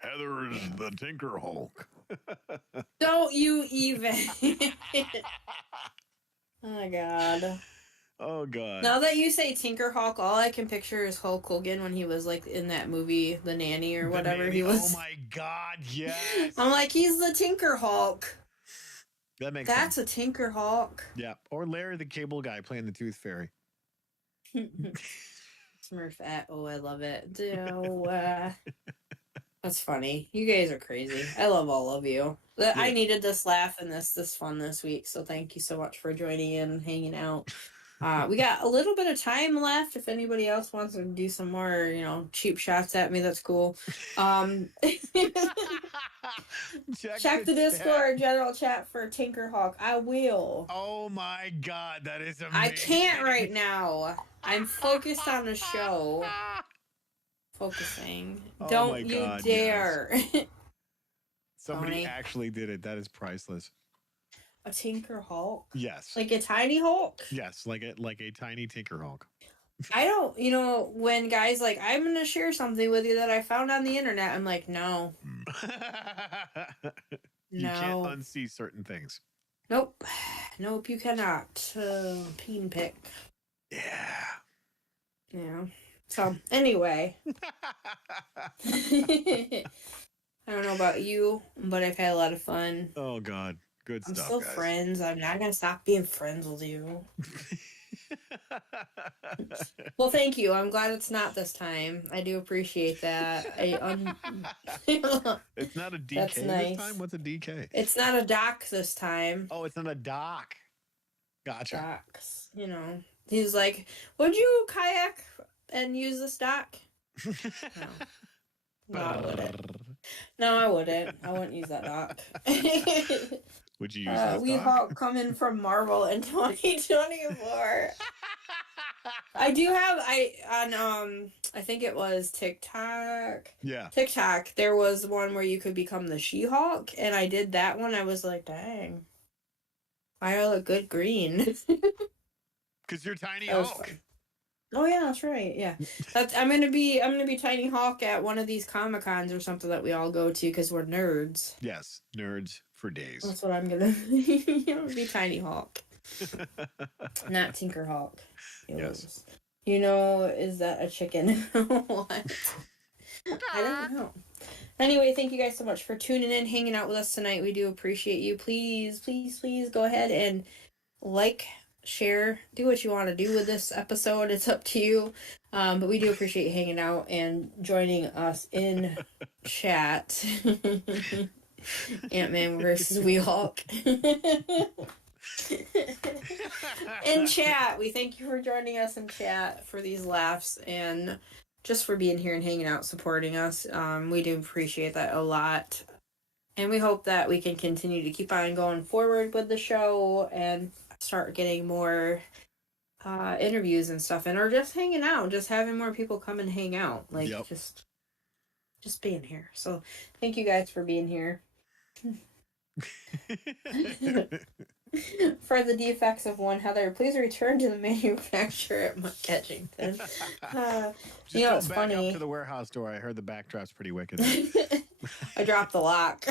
Heather is the Tinker Hulk. Don't you even? Oh God. Oh God. Now that you say Tinker Hulk, all I can picture is Hulk Hogan when he was like in that movie, The Nanny or whatever he was. Oh my God, yes. I'm like, he's the Tinker Hulk. That's sense. A Tinker Hulk. Yeah, or Larry the Cable Guy playing the Tooth Fairy. Smurfette. Oh, I love it. That's funny. You guys are crazy. I love all of you. Yeah. I needed this laugh and this fun this week, so thank you so much for joining in and hanging out. We got a little bit of time left. If anybody else wants to do some more, cheap shots at me, that's cool. Check the Discord general chat for Tinker Hulk. I will. Oh my God, that is amazing. I can't right now. I'm focused on the show. Focusing. Oh Don't you God, dare. Yes. Somebody actually did it. That is priceless. A Tinker Hulk? Yes. Like a tiny Hulk? Yes, like a tiny Tinker Hulk. I don't, when guys like, I'm going to share something with you that I found on the internet, I'm like, no. You can't unsee certain things. Nope. Nope, you cannot. Peen pick. Yeah. Yeah. So, anyway. I don't know about you, but I've had a lot of fun. Oh, God. Good stuff, I'm still guys. friends. I'm not going to stop being friends with you. Well, thank you. I'm glad it's not this time. I do appreciate that. It's not a DK That's nice. This time? What's a DK? It's not a dock this time. Oh, it's not a dock. Gotcha. Docks. He's like, would you kayak and use this dock? No, I wouldn't. No, I wouldn't. I wouldn't use that dock. Would you use this We Hulk coming from Marvel in 2024. I do have I think it was TikTok. Yeah. TikTok, there was one where you could become the She-Hulk, and I did that one. I was like, dang. Why I look good green? Because you're Tiny Hulk. Oh yeah, that's right. Yeah, I'm gonna be Tiny Hawk at one of these Comic-Cons or something that we all go to because we're nerds. Yes, nerds for days. That's what I'm gonna be. Tiny Hawk, not Tinker Hawk. Yes. Is that a chicken? What? I don't know. Anyway, thank you guys so much for tuning in, hanging out with us tonight. We do appreciate you. Please, please, please go ahead and share, do what you want to do with this episode. It's up to you. But we do appreciate you hanging out and joining us in chat. Ant-Man versus We-Hulk. In chat. We thank you for joining us in chat for these laughs and just for being here and hanging out, supporting us. We do appreciate that a lot. And we hope that we can continue to keep on going forward with the show and start getting more interviews and stuff, or just hanging out, just having more people come and hang out, just being here. So thank you guys for being here. For the defects of one Heather, please return to the manufacturer at Etchington. Just it's back funny. Up to the warehouse door. I heard the backdrop's pretty wicked. I dropped the lock.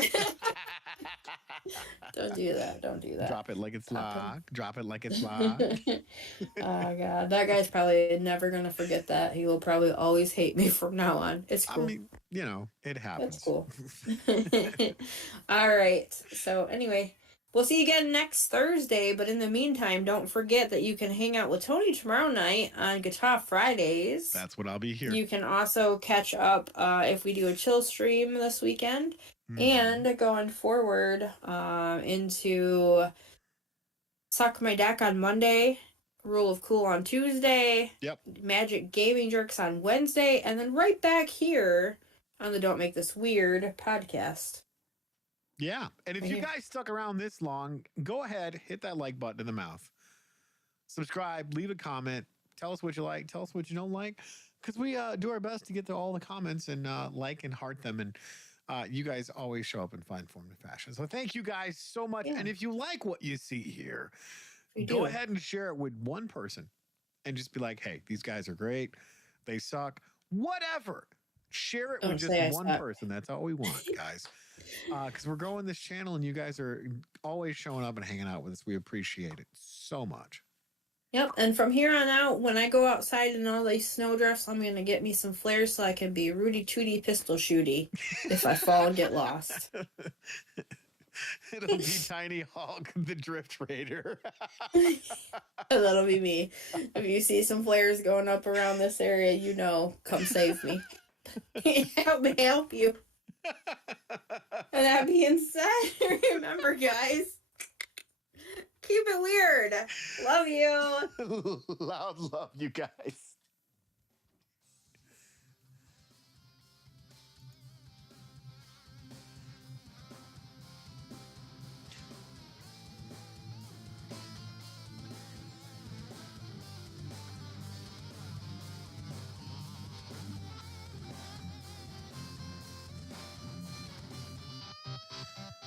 Don't do that. Don't do that. Drop it like it's Pop him. locked. Drop it like it's locked. Oh God, that guy's probably never gonna forget that. He will probably always hate me from now on. It's cool. I mean, it happens. That's cool. All right. So anyway, we'll see you again next Thursday. But in the meantime, don't forget that you can hang out with Tony tomorrow night on Guitar Fridays. That's what I'll be here. You can also catch up if we do a chill stream this weekend. And going forward into Suck My Deck on Monday, Rule of Cool on Tuesday, yep, Magic Gaming Jerks on Wednesday, and then right back here on the Don't Make This Weird podcast. Yeah, and if you guys stuck around this long, go ahead, hit that like button in the mouth. Subscribe, leave a comment, tell us what you like, tell us what you don't like, because we do our best to get to all the comments and like and heart them, and you guys always show up in fine form and fashion. So thank you guys so much. Yeah. And if you like what you see here, go ahead and share it with one person and just be like, hey, these guys are great. They suck. Whatever. Share it with just one person. That's all we want, guys. Because we're growing this channel and you guys are always showing up and hanging out with us. We appreciate it so much. Yep, and from here on out, when I go outside in all these snowdrifts, I'm going to get me some flares so I can be Rudy Tooty pistol shooty if I fall and get lost. It'll be Tiny Hawk, the Drift Raider. That'll be me. If you see some flares going up around this area, come save me. help you. And that being said, remember, guys, keep it weird. Love you. Love you guys.